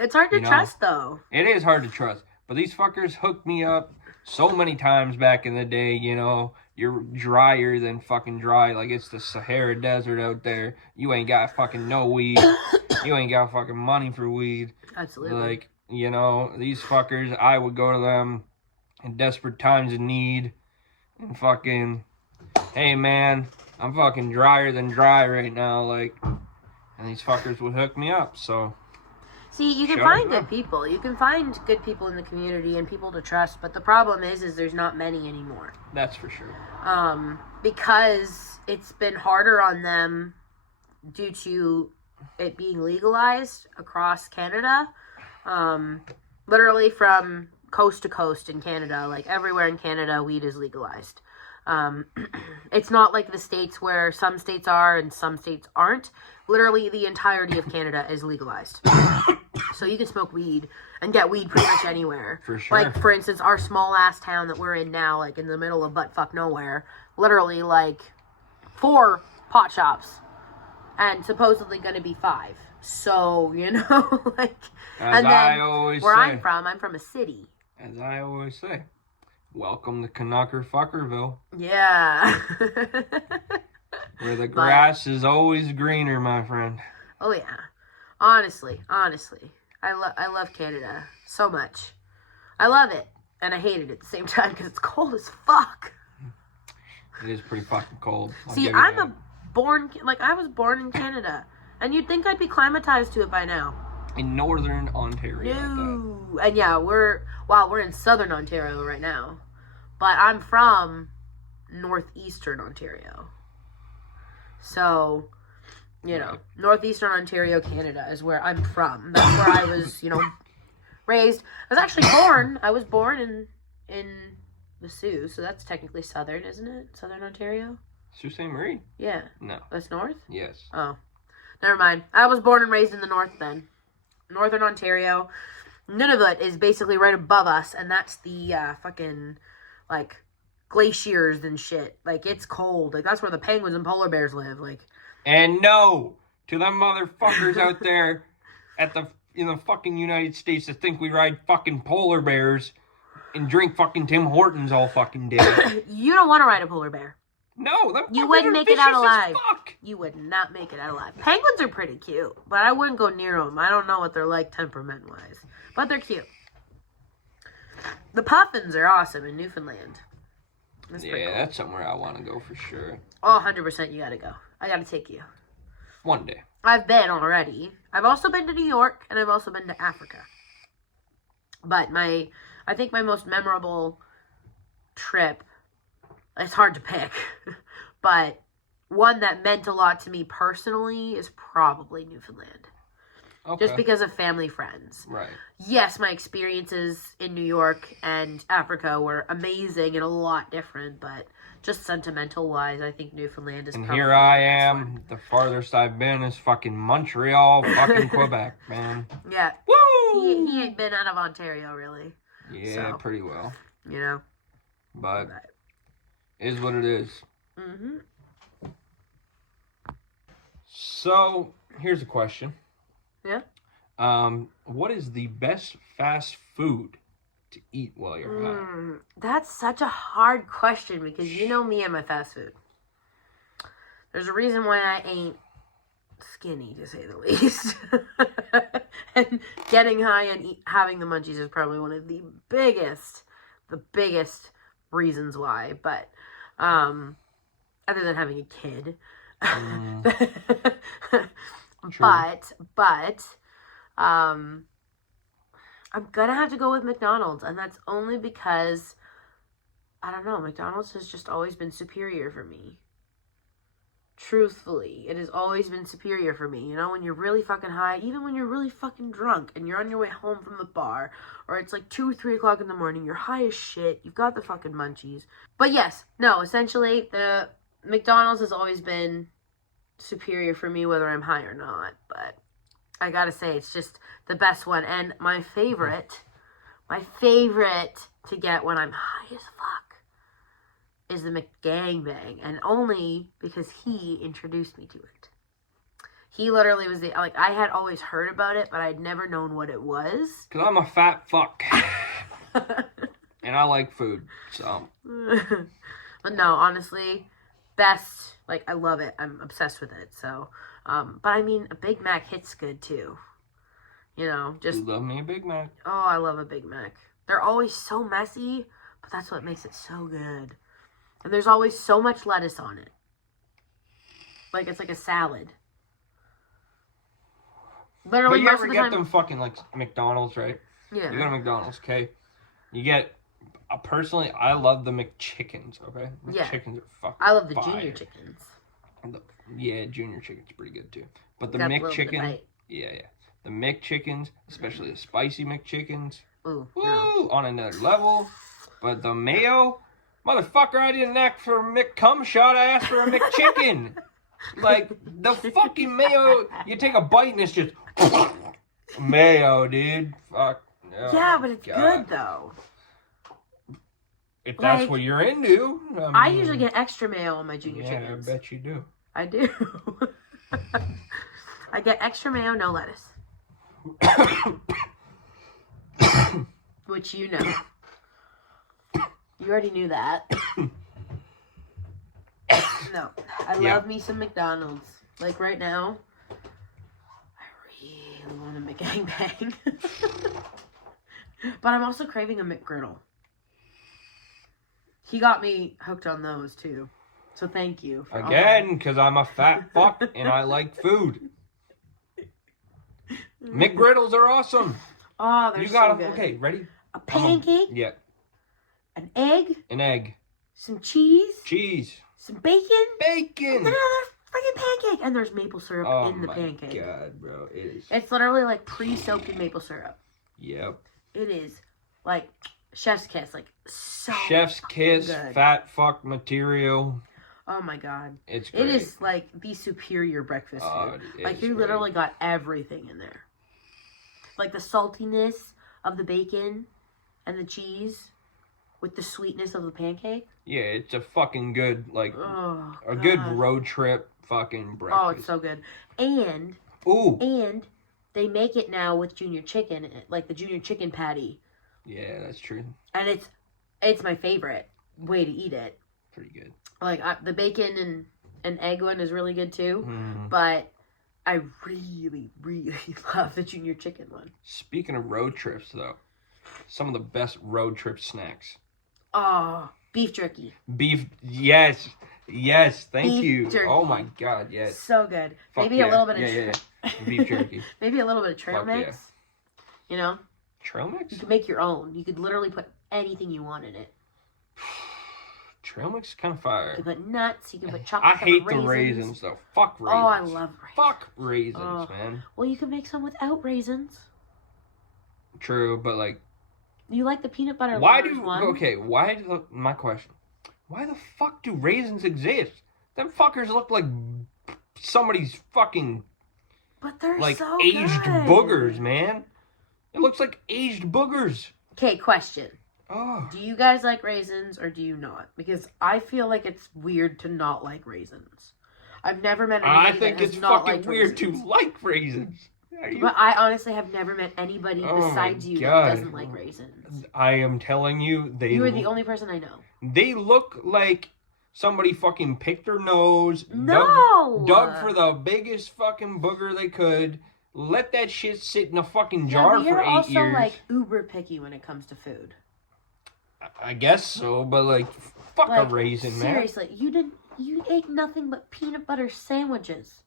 It's hard to trust, though. It is hard to trust. But these fuckers hooked me up so many times back in the day, you know. You're drier than fucking dry. Like, it's the Sahara Desert out there. You ain't got fucking no weed. You ain't got fucking money for weed. Absolutely. Like, you know, these fuckers, I would go to them in desperate times of need and fucking... Hey man, I'm fucking drier than dry right now, like, and these fuckers would hook me up, so. See, you can find good people. You can find good people in the community and people to trust, but the problem is there's not many anymore. That's for sure. Because it's been harder on them due to it being legalized across Canada. Literally from coast to coast in Canada, like everywhere in Canada, weed is legalized. It's not like the States where some states are and some states aren't. Literally the entirety of Canada is legalized. So you can smoke weed and get weed pretty much anywhere. For sure. Like, for instance, our small ass town that we're in now, like in the middle of buttfuck nowhere, literally like 4 pot shops and supposedly gonna be 5. So, you know, like, as I always where say, I'm from a city. As I always say, welcome to Canucker Fuckerville. Yeah. Where the grass is always greener, my friend. Oh yeah. Honestly. I love Canada so much. I love it. And I hate it at the same time because it's cold as fuck. It is pretty fucking cold. See, I was born in Canada. And you'd think I'd be climatized to it by now. In northern Ontario. No. And yeah, we're in southern Ontario right now. But I'm from northeastern Ontario. So, you know, northeastern Ontario, Canada is where I'm from. That's where I was, you know, raised. I was born in the Sault, so that's technically southern, isn't it? Southern Ontario? Sault Ste. Marie? Yeah. No. That's north? Yes. Oh. Never mind. I was born and raised in the north then. Northern Ontario. Nunavut is basically right above us, and that's the fucking, like, glaciers and shit. Like, it's cold. Like, that's where the penguins and polar bears live. Like, and no, to them motherfuckers out there in the fucking United States that think we ride fucking polar bears and drink fucking Tim Hortons all fucking day. You don't want to ride a polar bear. No, you wouldn't make it out alive. You would not make it out alive. Penguins are pretty cute, but I wouldn't go near them. I don't know what they're like temperament-wise, but they're cute. The Puffins are awesome in Newfoundland. That's pretty cool. That's somewhere I want to go for sure. Oh, 100% you gotta go. I gotta take you. One day. I've been already. I've also been to New York, and I've also been to Africa. But I think my most memorable trip, it's hard to pick, but one that meant a lot to me personally is probably Newfoundland. Okay. Just because of family friends. Right. Yes, my experiences in New York and Africa were amazing and a lot different, but just sentimental-wise, I think Newfoundland is probably here I am, the farthest I've been is fucking Montreal, fucking Quebec, man. Yeah. Woo! He ain't been out of Ontario, really. Yeah, so, pretty well. You know? But is what it is. Mm-hmm. So, here's a question. Yeah? What is the best fast food to eat while you're high? That's such a hard question because you know me and my fast food. There's a reason why I ain't skinny, to say the least. And getting high and having the munchies is probably one of the biggest reasons why. But, other than having a kid. But, I'm gonna have to go with McDonald's, and that's only because, I don't know, McDonald's has just always been superior for me. Truthfully, it has always been superior for me. You know, when you're really fucking high, even when you're really fucking drunk, and you're on your way home from the bar, or it's like 2 or 3 o'clock in the morning, you're high as shit, you've got the fucking munchies. But yes, no, essentially, the McDonald's has always been superior for me, whether I'm high or not, but I gotta say, it's just the best one. And my favorite to get when I'm high as fuck is the McGangbang, and only because he introduced me to it. He literally was like, I had always heard about it, but I'd never known what it was. Because I'm a fat fuck. And I like food, so. But no, honestly, best, like, I love it. I'm obsessed with it, so. But I mean, a Big Mac hits good, too. You know, just. You love me a Big Mac. Oh, I love a Big Mac. They're always so messy, but that's what makes it so good. And there's always so much lettuce on it. Like, it's like a salad. Literally, but you most ever of the get time... them fucking, like, McDonald's, right? Yeah. You go to McDonald's, okay? You get... personally, I love the McChickens, okay? McChickens are fucking I love the fire. Junior Chickens. Yeah, Junior Chicken's pretty good, too. But the Got McChicken... Yeah. The McChickens, especially the spicy McChickens... Ooh, woo, no. on another level. But the mayo... Motherfucker, I didn't ask for a McCum shot, I asked for a McChicken. Like, the fucking mayo, you take a bite and it's just... mayo, dude. Fuck. Oh Yeah, but it's God. good, though. If that's Like, what you're into. I usually get extra mayo on my Junior Chickens. I bet you do. I do. I get extra mayo, no lettuce. Which you know. You already knew that. No. I love me some McDonald's. Like right now, I really want a McGangbang. But I'm also craving a McGriddle. He got me hooked on those too. So thank you. Again, because I'm a fat fuck and I like food. McGriddles are awesome. Oh, they're so good. Okay, ready? A pancake. Yeah. An egg. An egg. Some cheese. Cheese. Some bacon. Bacon. Another freaking pancake. And there's maple syrup in the pancake. Oh my God, bro. It's literally like pre-soaked in maple syrup. Yep. It is like chef's kiss. Like so Chef's kiss, good. fat fuck material. Oh my God. It's great. It is like the superior breakfast food. Like you literally got everything in there. Like the saltiness of the bacon and the cheese with the sweetness of the pancake. Yeah, it's a fucking good, like, oh, a God. good road trip fucking breakfast. Oh, it's so good. And they make it now with Junior Chicken, like the Junior Chicken patty. Yeah, that's true. And it's my favorite way to eat it. Pretty good. Like the bacon and egg one is really good too. Mm. But I really, really love the Junior Chicken one. Speaking of road trips, though, some of the best road trip snacks. Oh, beef jerky. Beef, yes, thank Beef you. jerky. Oh my God, yes. So good. Fuck Maybe yeah. a little bit of yeah. Beef jerky. Maybe a little bit of trail Fuck mix. yeah. You know? Trail mix? You could make your own. You could literally put anything you want in it. Trail mix is kind of fire. You could put nuts. You could put chocolate. I hate the raisins, though. Fuck raisins. Oh, I love raisins. Fuck raisins, man. Well, you could make some without raisins. True, but like... You like the peanut butter Why one? Okay, my question. Why the fuck do raisins exist? Them fuckers look like somebody's fucking... But they're like so aged good. boogers, man. It looks like aged boogers. Okay, question. Oh. Do you guys like raisins or do you not? Because I feel like it's weird to not like raisins. I've never met anybody I think that has it's not fucking liked weird raisins. to like raisins. But I honestly have never met anybody besides you God. that doesn't like raisins. I am telling you, You are the only person I know. They look like somebody fucking picked their nose, No! dug for the biggest fucking booger they could, let that shit sit in a fucking jar but for you're 8 also years. like uber picky when it comes to food. I guess so, but like, fuck Like, a raisin, man. Seriously, you ate nothing but peanut butter sandwiches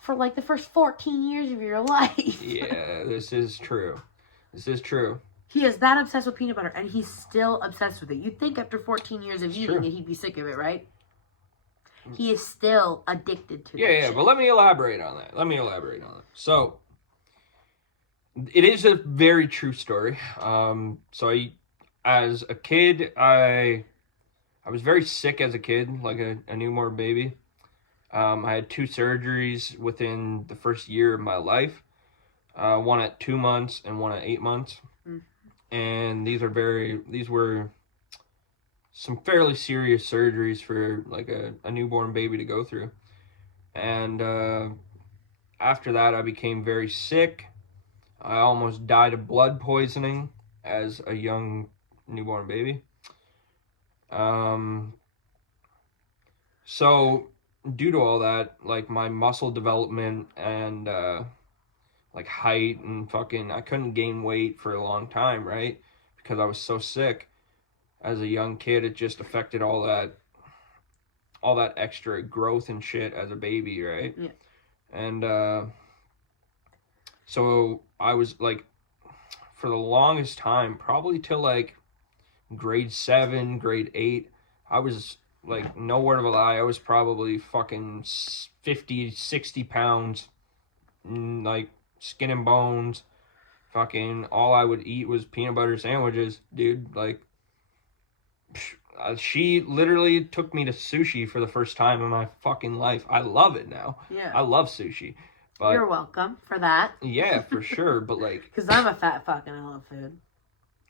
for like the first 14 years of your life. Yeah, this is true. This is true. He is that obsessed with peanut butter, and he's still obsessed with it. You'd think after 14 years of eating it, he'd be sick of it, right? He is still addicted to it. Yeah, but let me elaborate on that. So, it is a very true story. As a kid, I was very sick as a kid, like a newborn baby. I had 2 surgeries within the first year of my life. One at 2 months and one at 8 months. And these were some fairly serious surgeries for like a newborn baby to go through. And after that, I became very sick. I almost died of blood poisoning as a young newborn baby. So due to all that, like my muscle development and like height and fucking, I couldn't gain weight for a long time, right? Because I was so sick as a young kid. It just affected all that extra growth and shit as a baby, right? Yeah. And so I was like, for the longest time, probably till like grade 7, grade 8, I was like, no word of a lie, I was probably fucking 50, 60 pounds, like skin and bones. Fucking all I would eat was peanut butter sandwiches, dude. Like, she literally took me to sushi for the first time in my fucking life. I love it now. Yeah. I love sushi. But you're welcome for that. Yeah, for sure. But like, because I'm a fat fucking, I love food.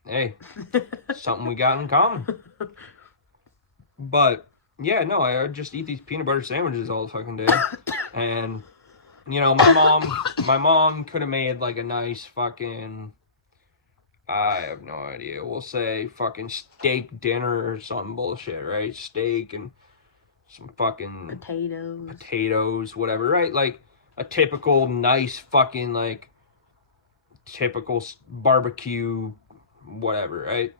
Hey, something we got in common. But yeah, no, I just eat these peanut butter sandwiches all the fucking day. And you know, my mom could have made like a nice fucking, I have no idea, we'll say fucking steak dinner or some bullshit, right? Steak and some fucking potatoes, whatever, right? Like a typical nice fucking like typical barbecue whatever, right?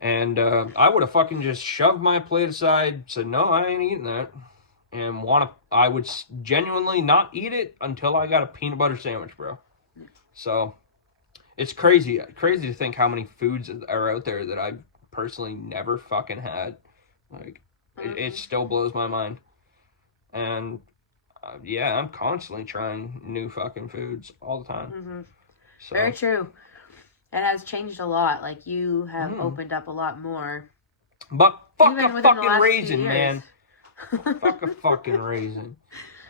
And I would have fucking just shoved my plate aside, said, no, I ain't eating that. And I would genuinely not eat it until I got a peanut butter sandwich, bro. So it's crazy to think how many foods are out there that I've personally never fucking had. Like, it still blows my mind. And yeah, I'm constantly trying new fucking foods all the time. Mm-hmm. So. Very true. It has changed a lot. Like, you have opened up a lot more. But fuck a fucking raisin, man. Fuck a fucking raisin.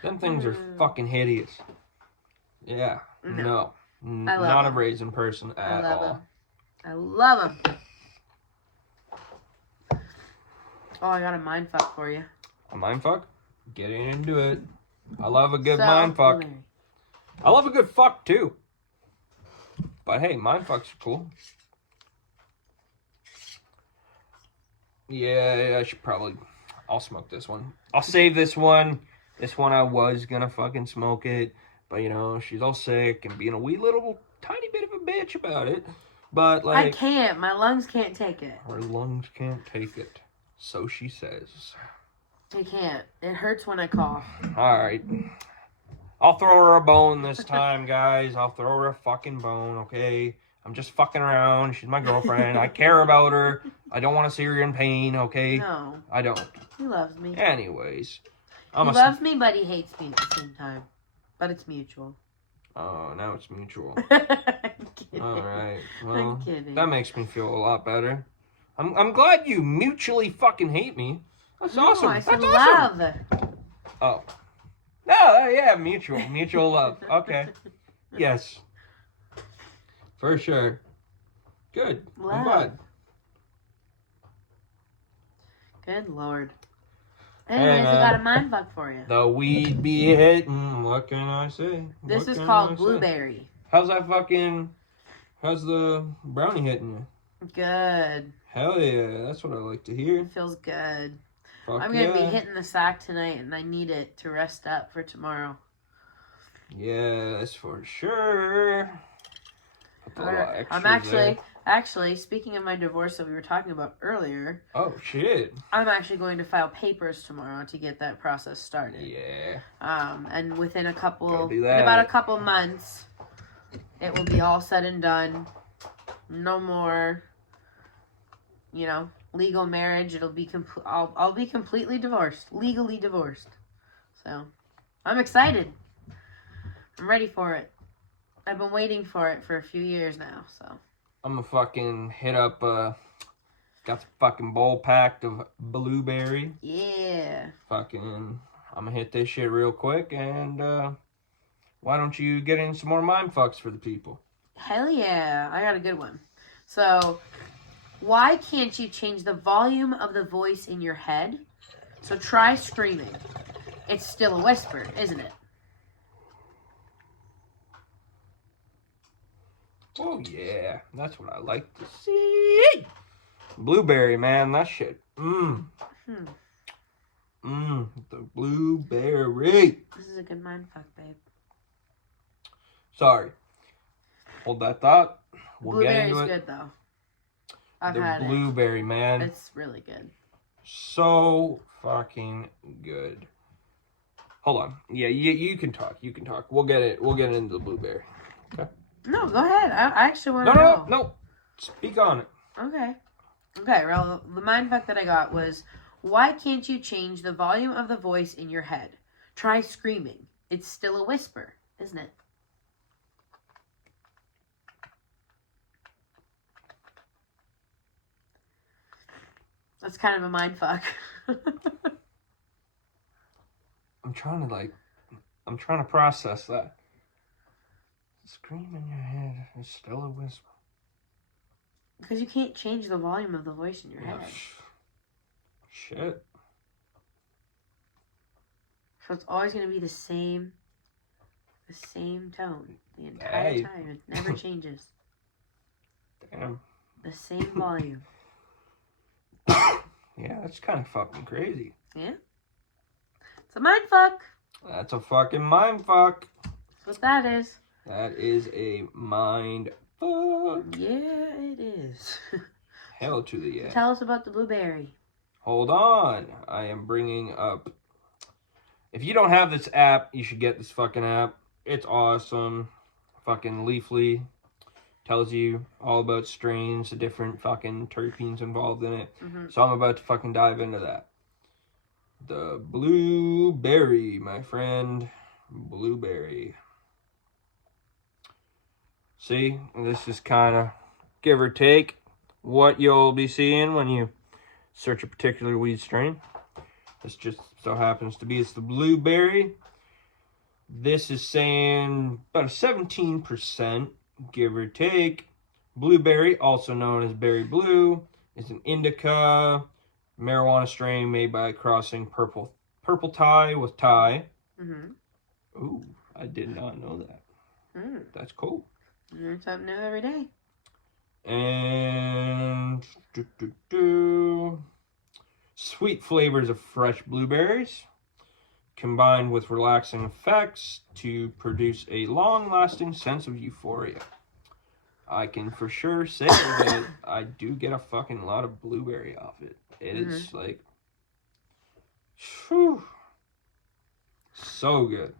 Them things are fucking hideous. Yeah. No. Not a raisin person at all. I love them. Oh, I got a mind fuck for you. A mind fuck? Getting into it. I love a good mind fuck. I love a good fuck, too. But hey, mind fucks are cool. Yeah, I should probably... I'll smoke this one. I'll save this one. This one I was gonna fucking smoke it. But, you know, she's all sick and being a wee little tiny bit of a bitch about it. But, like... I can't. My lungs can't take it. Her lungs can't take it. So she says. I can't. It hurts when I cough. Alright. I'll throw her a bone this time, guys. I'll throw her a fucking bone, okay? I'm just fucking around. She's my girlfriend. I care about her. I don't want to see her in pain, okay? No. I don't. He loves me. Anyways. He loves me, but he hates me at the same time. But it's mutual. Oh, now it's mutual. I'm kidding. Alright. Well, I'm kidding. That makes me feel a lot better. I'm glad you mutually fucking hate me. That's awesome. I said That's awesome. love. Oh. No, yeah, mutual love. Okay. Yes. For sure. Good. Wow. I'm glad. Good Lord. Anyways, I got a mind fuck for you. The weed be hitting. What can I say? This is called blueberry. How's the brownie hitting you? Good. Hell yeah, that's what I like to hear. It feels good. Fuck I'm going to be hitting the sack tonight, and I need it to rest up for tomorrow. Yes, for sure. I'm actually, speaking of my divorce that we were talking about earlier. Oh, shit. I'm actually going to file papers tomorrow to get that process started. Yeah. And within about a couple months, it will be all said and done. No more, legal marriage. It'll be I'll be completely divorced, legally divorced. So, I'm excited. I'm ready for it. I've been waiting for it for a few years now, so. I'm gonna fucking hit up, got the fucking bowl packed of blueberry. Yeah. Fucking, I'm gonna hit this shit real quick, and, why don't you get in some more mind fucks for the people? Hell yeah. I got a good one. So, Why can't you change the volume of the voice in your head? So try screaming. It's still a whisper, isn't it? Oh, yeah. That's what I like to see. Blueberry, man. That shit. The blueberry. This is a good mindfuck, babe. Sorry. Hold that thought. We'll get into it. Blueberry's good, though. I've the had blueberry, man. It's really good. So fucking good. Hold on. Yeah, you can talk. You can talk. We'll get into the blueberry. Okay. No, go ahead. I actually want to know. No. Speak on it. Okay. Well, the mindfuck that I got was, why can't you change the volume of the voice in your head? Try screaming. It's still a whisper, isn't it? That's kind of a mindfuck. I'm trying to process that. Scream in your head is still a whisper. Because you can't change the volume of the voice in your head. Shit. So it's always going to be the same tone the entire time. It never changes. Damn. The same volume. Yeah, that's kind of fucking crazy. Yeah. It's a mindfuck. That's a fucking mindfuck. That's what that is. That is a mind fuck. Yeah, it is. Hell to the yeah. Tell us about the blueberry. Hold on. I am bringing up. If you don't have this app, you should get this fucking app. It's awesome. Fucking Leafly. Tells you all about strains, the different fucking terpenes involved in it. So I'm about to fucking dive into that. The blueberry, my friend. Blueberry. See, this is kind of, give or take, what you'll be seeing when you search a particular weed strain. This just so happens to be, it's the blueberry. This is saying about a 17%, give or take. Blueberry, also known as berry blue, is an indica marijuana strain made by crossing purple Thai with Thai. Ooh, I did not know that. That's cool. You learn something new every day. And sweet flavors of fresh blueberries combined with relaxing effects to produce a long-lasting sense of euphoria. I can for sure say that I do get a fucking lot of blueberry off it. It is like, whew, so good.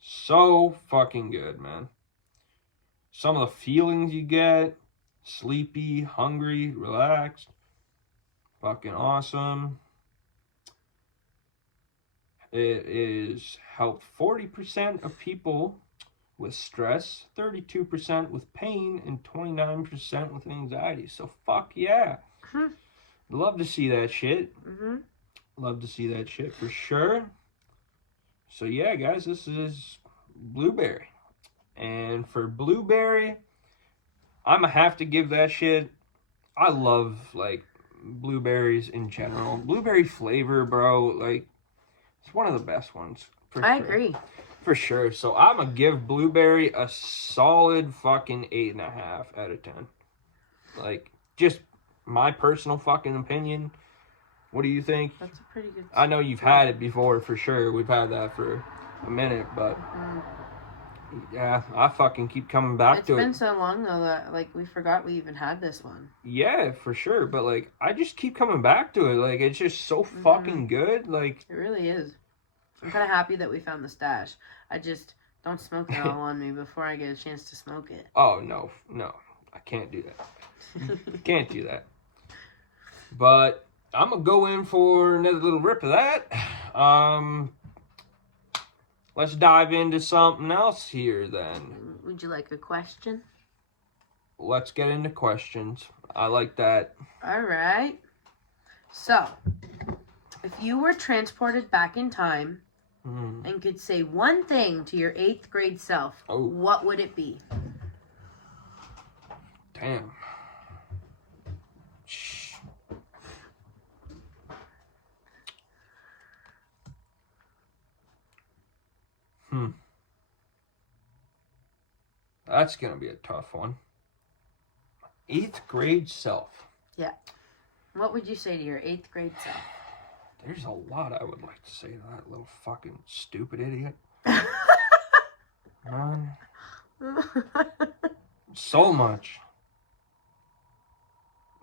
So fucking good, man. Some of the feelings you get, sleepy, hungry, relaxed, fucking awesome. It is helped 40% of people with stress, 32% with pain, and 29% with anxiety. So fuck yeah. Love to see that shit. Love to see that shit for sure. So yeah, guys, this is blueberry. And for blueberry, I'm gonna have to give that shit. I love, like, blueberries in general. Blueberry flavor, bro, like, it's one of the best ones. I agree. For sure. So I'm gonna give blueberry a solid fucking 8.5 out of 10. Like, just my personal fucking opinion. What do you think? That's a pretty good. I know you've had it before, for sure. We've had that for a minute, but yeah, I fucking keep coming back to it. It's been so long though that, like, we forgot we even had this one. Yeah, for sure. But, like, I just keep coming back to it. Like, it's just so fucking good. Like, it really is. I'm kind of happy that we found the stash. I just don't smoke it all on me before I get a chance to smoke it. Oh, no. I can't do that. Can't do that. But I'm going to go in for another little rip of that. Let's dive into something else here then. Would you like a question? Let's get into questions. I like that. All right. So, if you were transported back in time and could say one thing to your 8th grade self, what would it be? Damn. That's going to be a tough one. 8th grade self. Yeah. What would you say to your 8th grade self? There's a lot I would like to say to that little fucking stupid idiot. Man. So much.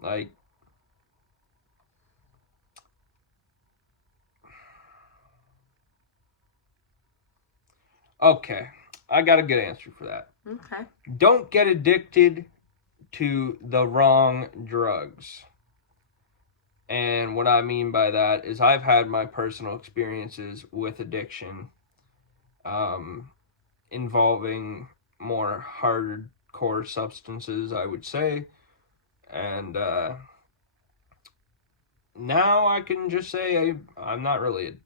Like, okay, I got a good answer for that. Okay. Don't get addicted to the wrong drugs. And what I mean by that is I've had my personal experiences with addiction involving more hardcore substances, I would say. And now I can just say I'm not really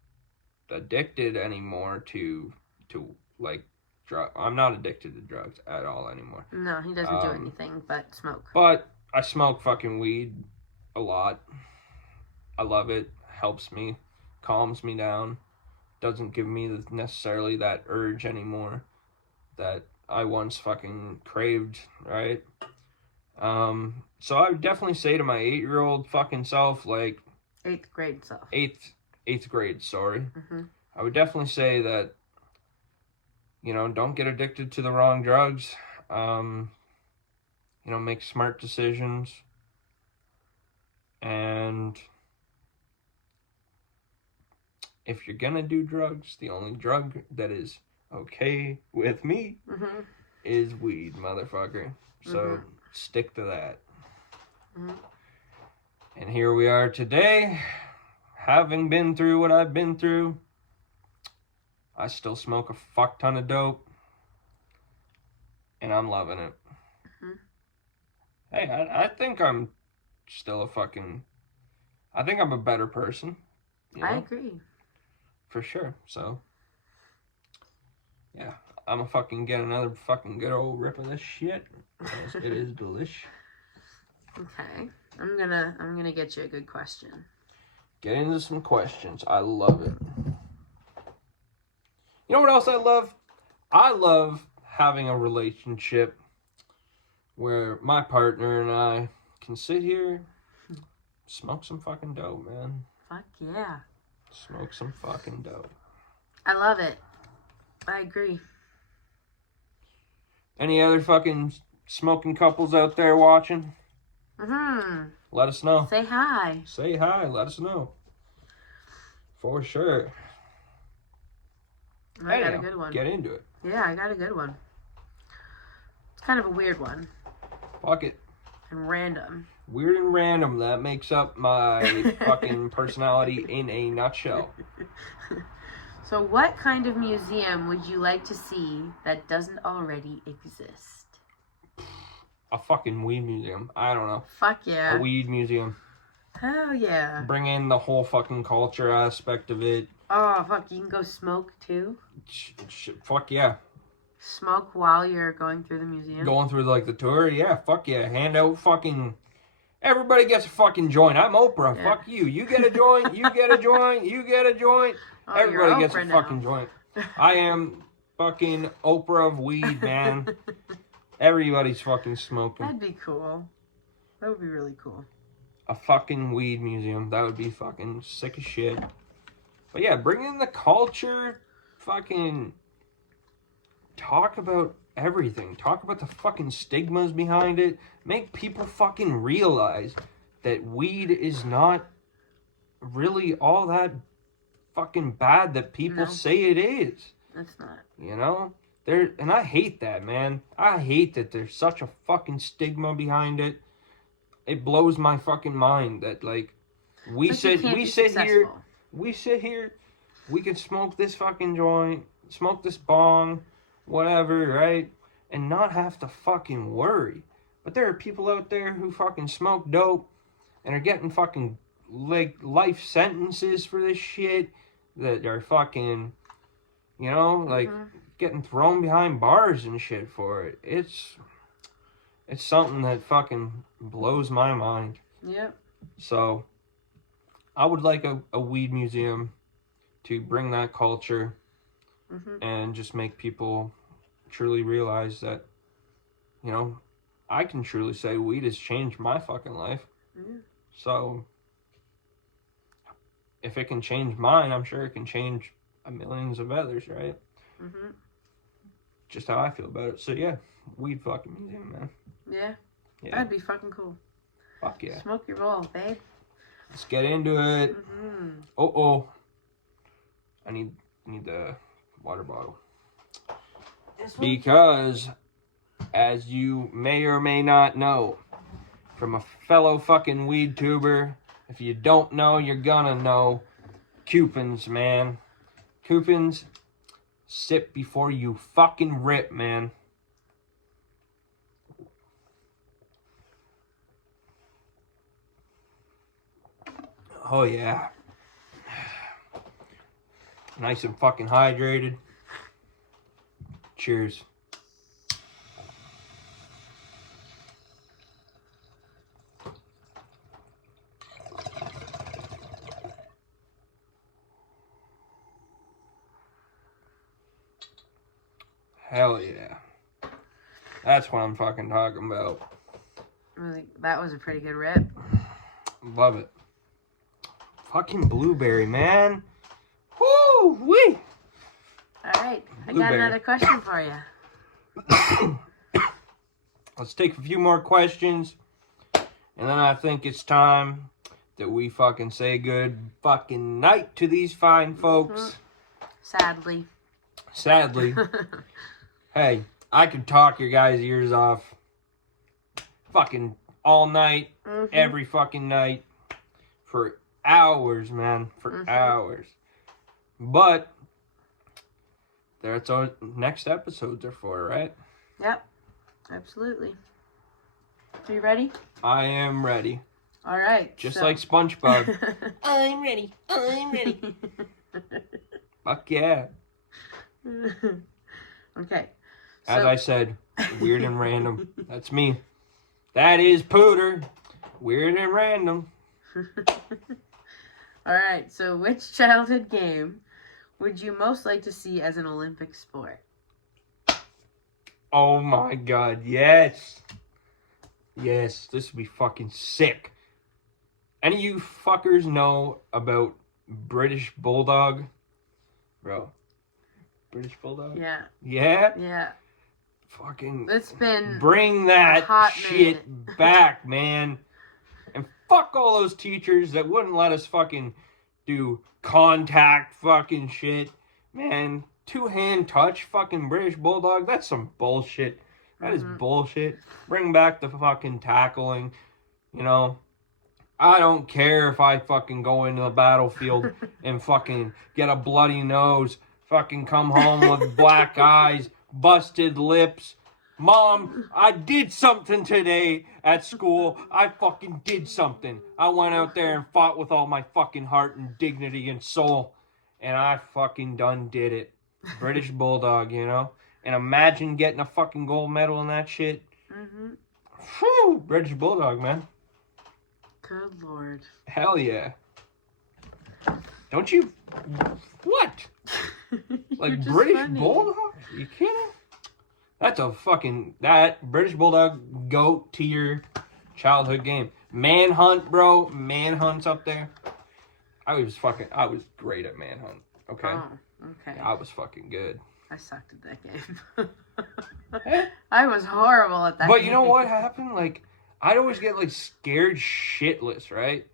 addicted anymore to like drug. I'm not addicted to drugs at all anymore. No, he doesn't do anything but smoke. But I smoke fucking weed a lot. I love it. Helps me, calms me down. Doesn't give me necessarily that urge anymore that I once fucking craved, right? So I would definitely say to my 8-year-old fucking self, like 8th grade self. 8th grade, sorry. Mm-hmm. I would definitely say that, you know, don't get addicted to the wrong drugs. You know, make smart decisions. And if you're gonna do drugs, the only drug that is okay with me is weed, motherfucker. So stick to that. And here we are today, having been through what I've been through. I still smoke a fuck ton of dope, and I'm loving it. Hey, I think I'm still I think I'm a better person. You know? I agree. For sure. So, yeah, I'm gonna fucking get another fucking good old rip of this shit. It is delicious. Okay, I'm gonna get you a good question. Get into some questions. I love it. You know what else I love? I love having a relationship where my partner and I can sit here, smoke some fucking dope, man. Fuck yeah. Smoke some fucking dope. I love it. I agree. Any other fucking smoking couples out there watching? Let us know. Say hi. Say hi. Let us know. For sure. I got a good one. Get into it. Yeah, I got a good one. It's kind of a weird one. Fuck it. And random. Weird and random. That makes up my fucking personality in a nutshell. So what kind of museum would you like to see that doesn't already exist? A fucking weed museum. I don't know. Fuck yeah. A weed museum. Hell yeah. Bring in the whole fucking culture aspect of it. Oh, fuck. You can go smoke, too? Fuck yeah. Smoke while you're going through the museum? Going through, like, the tour? Yeah, fuck yeah. Hand out fucking... Everybody gets a fucking joint. I'm Oprah. Yeah. Fuck you. You get a joint. You get a joint. You get a joint. Oh, everybody gets a now. fucking joint. I am fucking Oprah of weed, man. Everybody's fucking smoking. That'd be cool. That would be really cool. A fucking weed museum. That would be fucking sick as shit. But yeah, bring in the culture. Fucking talk about everything. Talk about the fucking stigmas behind it. Make people fucking realize that weed is not really all that fucking bad that people say it is. It's not. You know? And I hate that, man. I hate that there's such a fucking stigma behind it. It blows my fucking mind that, like, we sit here, we can smoke this fucking joint, smoke this bong, whatever, right? And not have to fucking worry. But there are people out there who fucking smoke dope and are getting fucking, like, life sentences for this shit that are fucking, you know, like, getting thrown behind bars and shit for it. It's something that fucking blows my mind. Yep. So, I would like a weed museum to bring that culture and just make people truly realize that, you know, I can truly say weed has changed my fucking life. So, if it can change mine, I'm sure it can change millions of others, right? Just how I feel about it. So, yeah, weed fucking museum, man. Yeah. That'd be fucking cool. Fuck yeah. Smoke your balls, babe. Let's get into it. Oh. I need the water bottle. Because, as you may or may not know, from a fellow fucking weed tuber, if you don't know, you're gonna know. Coupons, man. Coupons, sip before you fucking rip, man. Oh, yeah. Nice and fucking hydrated. Cheers. Hell yeah. That's what I'm fucking talking about. That was a pretty good rip. Love it. Fucking blueberry, man. Woo wee. Alright, I got another question for you. Let's take a few more questions. And then I think it's time that we fucking say good fucking night to these fine folks. Sadly. Hey, I could talk your guys' ears off fucking all night, every fucking night, for hours, man, for hours. But that's what next episodes are for, right? Yep, absolutely. Are you ready? I am ready. All right. Just like SpongeBob. I'm ready. Fuck yeah. Okay. As I said, weird and random. That's me. That is Pooter. Weird and random. All right. So, which childhood game would you most like to see as an Olympic sport? Oh my god, yes. Yes, this would be fucking sick. Any of you fuckers know about British Bulldog? Bro. British Bulldog? Yeah. Yeah? Yeah. Fucking It's been bring that shit minute. back, man. And fuck all those teachers that wouldn't let us fucking do contact fucking shit. Man, two-hand touch fucking British Bulldog, that's some bullshit. That is bullshit. Bring back the fucking tackling, you know. I don't care if I fucking go into the battlefield and fucking get a bloody nose, fucking come home with black eyes, busted lips. Mom, I did something today at school. I fucking did something. I went out there and fought with all my fucking heart and dignity and soul. And I fucking done did it. British Bulldog, you know? And imagine getting a fucking gold medal in that shit. Whew, British Bulldog, man. Good Lord. Hell yeah. Don't you... What? Like British funny. Bulldog? Are you kidding? That's a fucking... That British Bulldog GOAT tier childhood game. Manhunt, bro. Manhunt's up there. I was great at Manhunt. Okay? Oh, okay. I was fucking good. I sucked at that game. I was horrible at that game. But you know what happened? Like, I'd always get, like, scared shitless, right?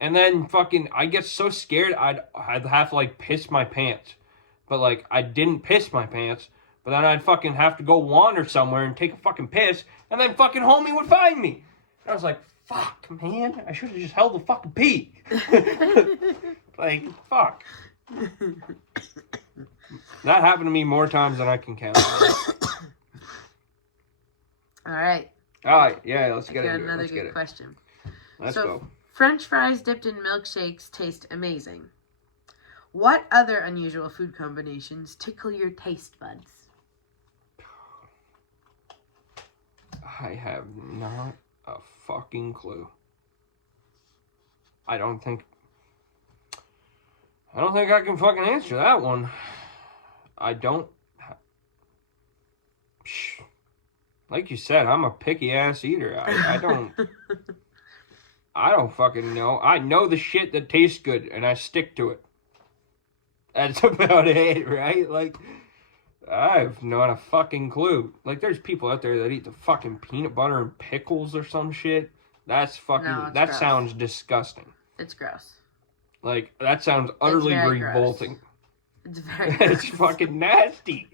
And then fucking, I get so scared, I'd have to, like, piss my pants. But, like, I didn't piss my pants. But then I'd fucking have to go wander somewhere and take a fucking piss. And then fucking homie would find me. And I was like, fuck, man. I should have just held the fucking pee. Like, fuck. That happened to me more times than I can count. All right. Yeah, let's get into it. Another good question. Let's go. French fries dipped in milkshakes taste amazing. What other unusual food combinations tickle your taste buds? I have not a fucking clue. I don't think I can fucking answer that one. I don't... Like you said, I'm a picky ass eater. I don't... I don't fucking know. I know the shit that tastes good, and I stick to it. That's about it, right? Like, I've not a fucking clue. Like, there's people out there that eat the fucking peanut butter and pickles or some shit. That's fucking... No, that gross. sounds disgusting. It's gross. Like, that sounds utterly revolting. Gross. It's very gross. It's fucking nasty.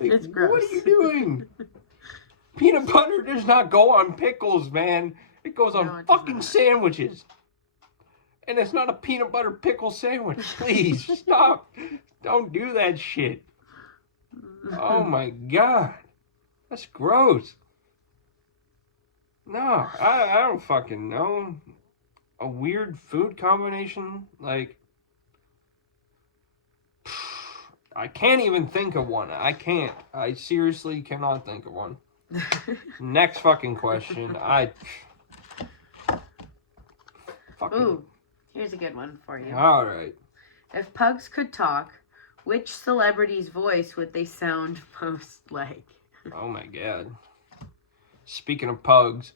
Like, It's gross. What are you doing? Peanut butter does not go on pickles, man. It goes on fucking sandwiches. And it's not a peanut butter pickle sandwich. Please, stop. Don't do that shit. Oh my god. That's gross. No, I don't fucking know. A weird food combination? Like, I can't even think of one. I can't. I seriously cannot think of one. Next fucking question. Ooh, here's a good one for you. Alright. If pugs could talk, which celebrity's voice would they sound most like? Oh my god. Speaking of pugs,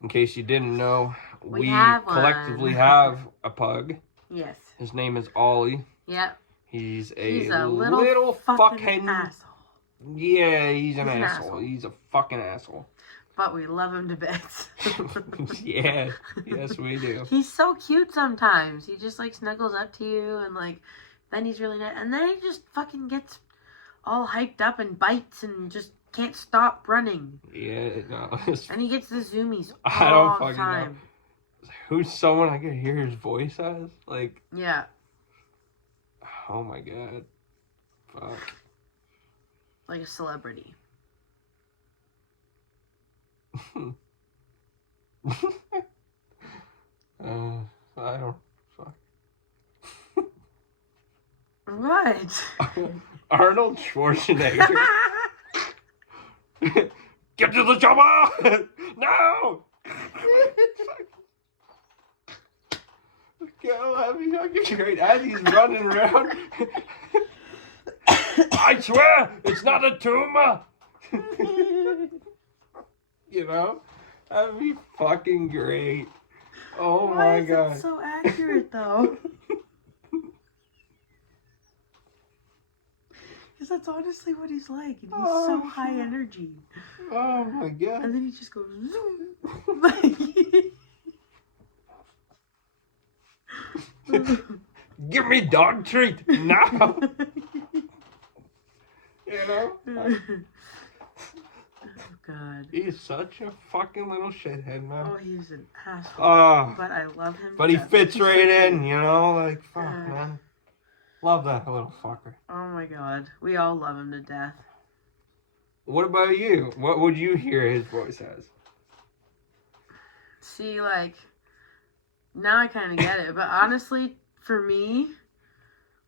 in case you didn't know, we collectively have a pug. Yes. His name is Ollie. Yep. He's a little fucking asshole. Yeah, he's an asshole. He's a fucking asshole. But we love him to bits. Yeah, yes we do. He's so cute sometimes. He just like snuggles up to you and like, then he's really nice. And then he just fucking gets all hyped up and bites and just can't stop running. Yeah, no. And he gets the zoomies I all don't the fucking time. know. Who's someone I can hear his voice as? Like, yeah. Oh my god. Fuck. Like a celebrity. I don't. Fuck. What? Arnold Schwarzenegger. Get to the chopper! No! God, that'd be fucking great. As he's running around. I swear, it's not a tumor. You know? That'd be fucking great. Oh my god. Why is it so accurate though? Because that's honestly what he's like. And he's so high energy. Oh my god. And then he just goes zoom. Give me dog treat now. You know? Oh god. He's such a fucking little shithead, man. Oh, he's an asshole. But I love him. But he fits right in, you know? Like, fuck, man. Love that little fucker. Oh my god. We all love him to death. What about you? What would you hear his voice as? See, like, now I kind of get it. But honestly, for me,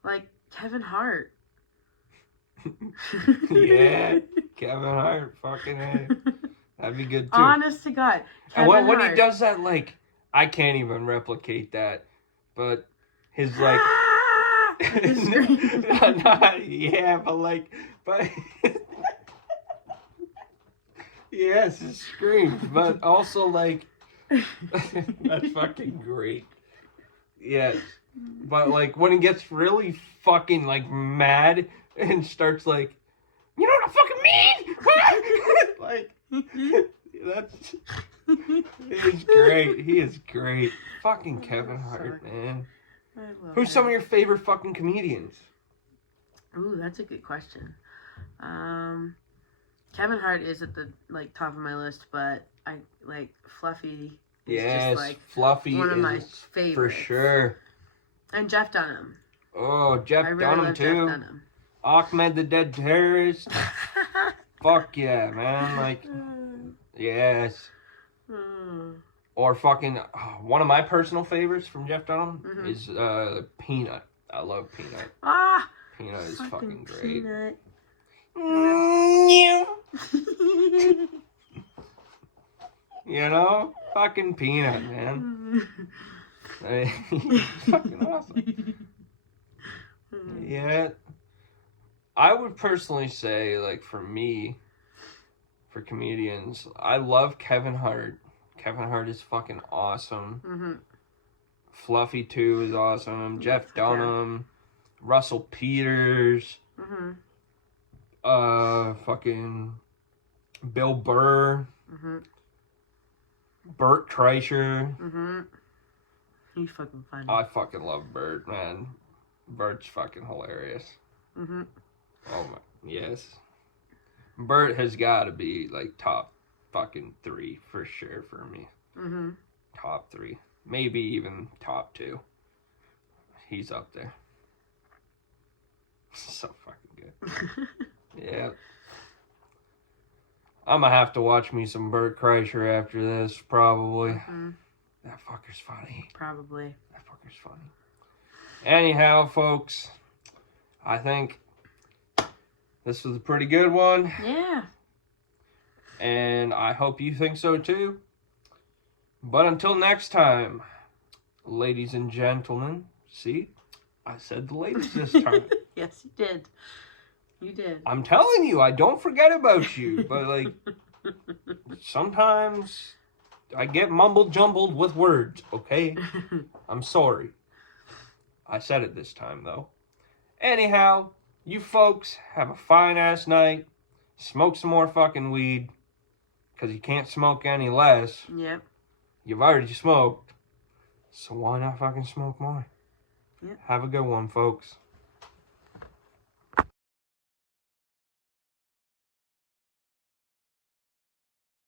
like, Kevin Hart. Yeah, Kevin Hart, fucking A. That'd be good too. Honest to God. And when he does that, like, I can't even replicate that. But his, like... yeah, but like... But... yes, it screams. But also, like... That's fucking great. Yes. But, like, when he gets really fucking, like, mad... and starts like, you know what I fucking mean? Like, that's, he's great. He is great. Fucking Kevin Hart, man. Who's some of your favorite fucking comedians? Ooh, that's a good question. Kevin Hart is at the, like, top of my list, but I, like, Fluffy is just, like, Fluffy one of my is favorites. for sure. And Jeff Dunham. Oh, Jeff I really Dunham, love too. Jeff Dunham. Ahmed the Dead Terrorist. Fuck yeah, man. Like, yes. Or fucking, one of my personal favorites from Jeff Dunham is Peanut. I love Peanut. Peanut is fucking great. Peanut. You know? Fucking Peanut, man. He's fucking awesome. Yeah. I would personally say, like, for me, for comedians, I love Kevin Hart. Kevin Hart is fucking awesome. Mm-hmm. Fluffy, too, is awesome. Jeff Dunham. Russell Peters. Mm-hmm. Fucking Bill Burr. Mm-hmm. Bert Kreischer. Mm-hmm. He's fucking funny. I fucking love Bert, man. Bert's fucking hilarious. Mm-hmm. Oh my, yes. Bert has got to be like top fucking 3 for sure for me. Mm-hmm. Top 3, maybe even top 2. He's up there. So fucking good. Yeah. I'm gonna have to watch me some Bert Kreischer after this, probably. Mm-hmm. That fucker's funny. Probably. That fucker's funny. Anyhow, folks, I think this was a pretty good one. Yeah. And I hope you think so too. But until next time, ladies and gentlemen, see? I said the ladies this time. Yes, you did. You did. I'm telling you, I don't forget about you. But, like, sometimes I get mumble-jumbled with words, okay? I'm sorry. I said it this time, though. Anyhow, you folks have a fine-ass night. Smoke some more fucking weed. Because you can't smoke any less. Yep. You've already smoked. So why not fucking smoke more? Yep. Have a good one, folks.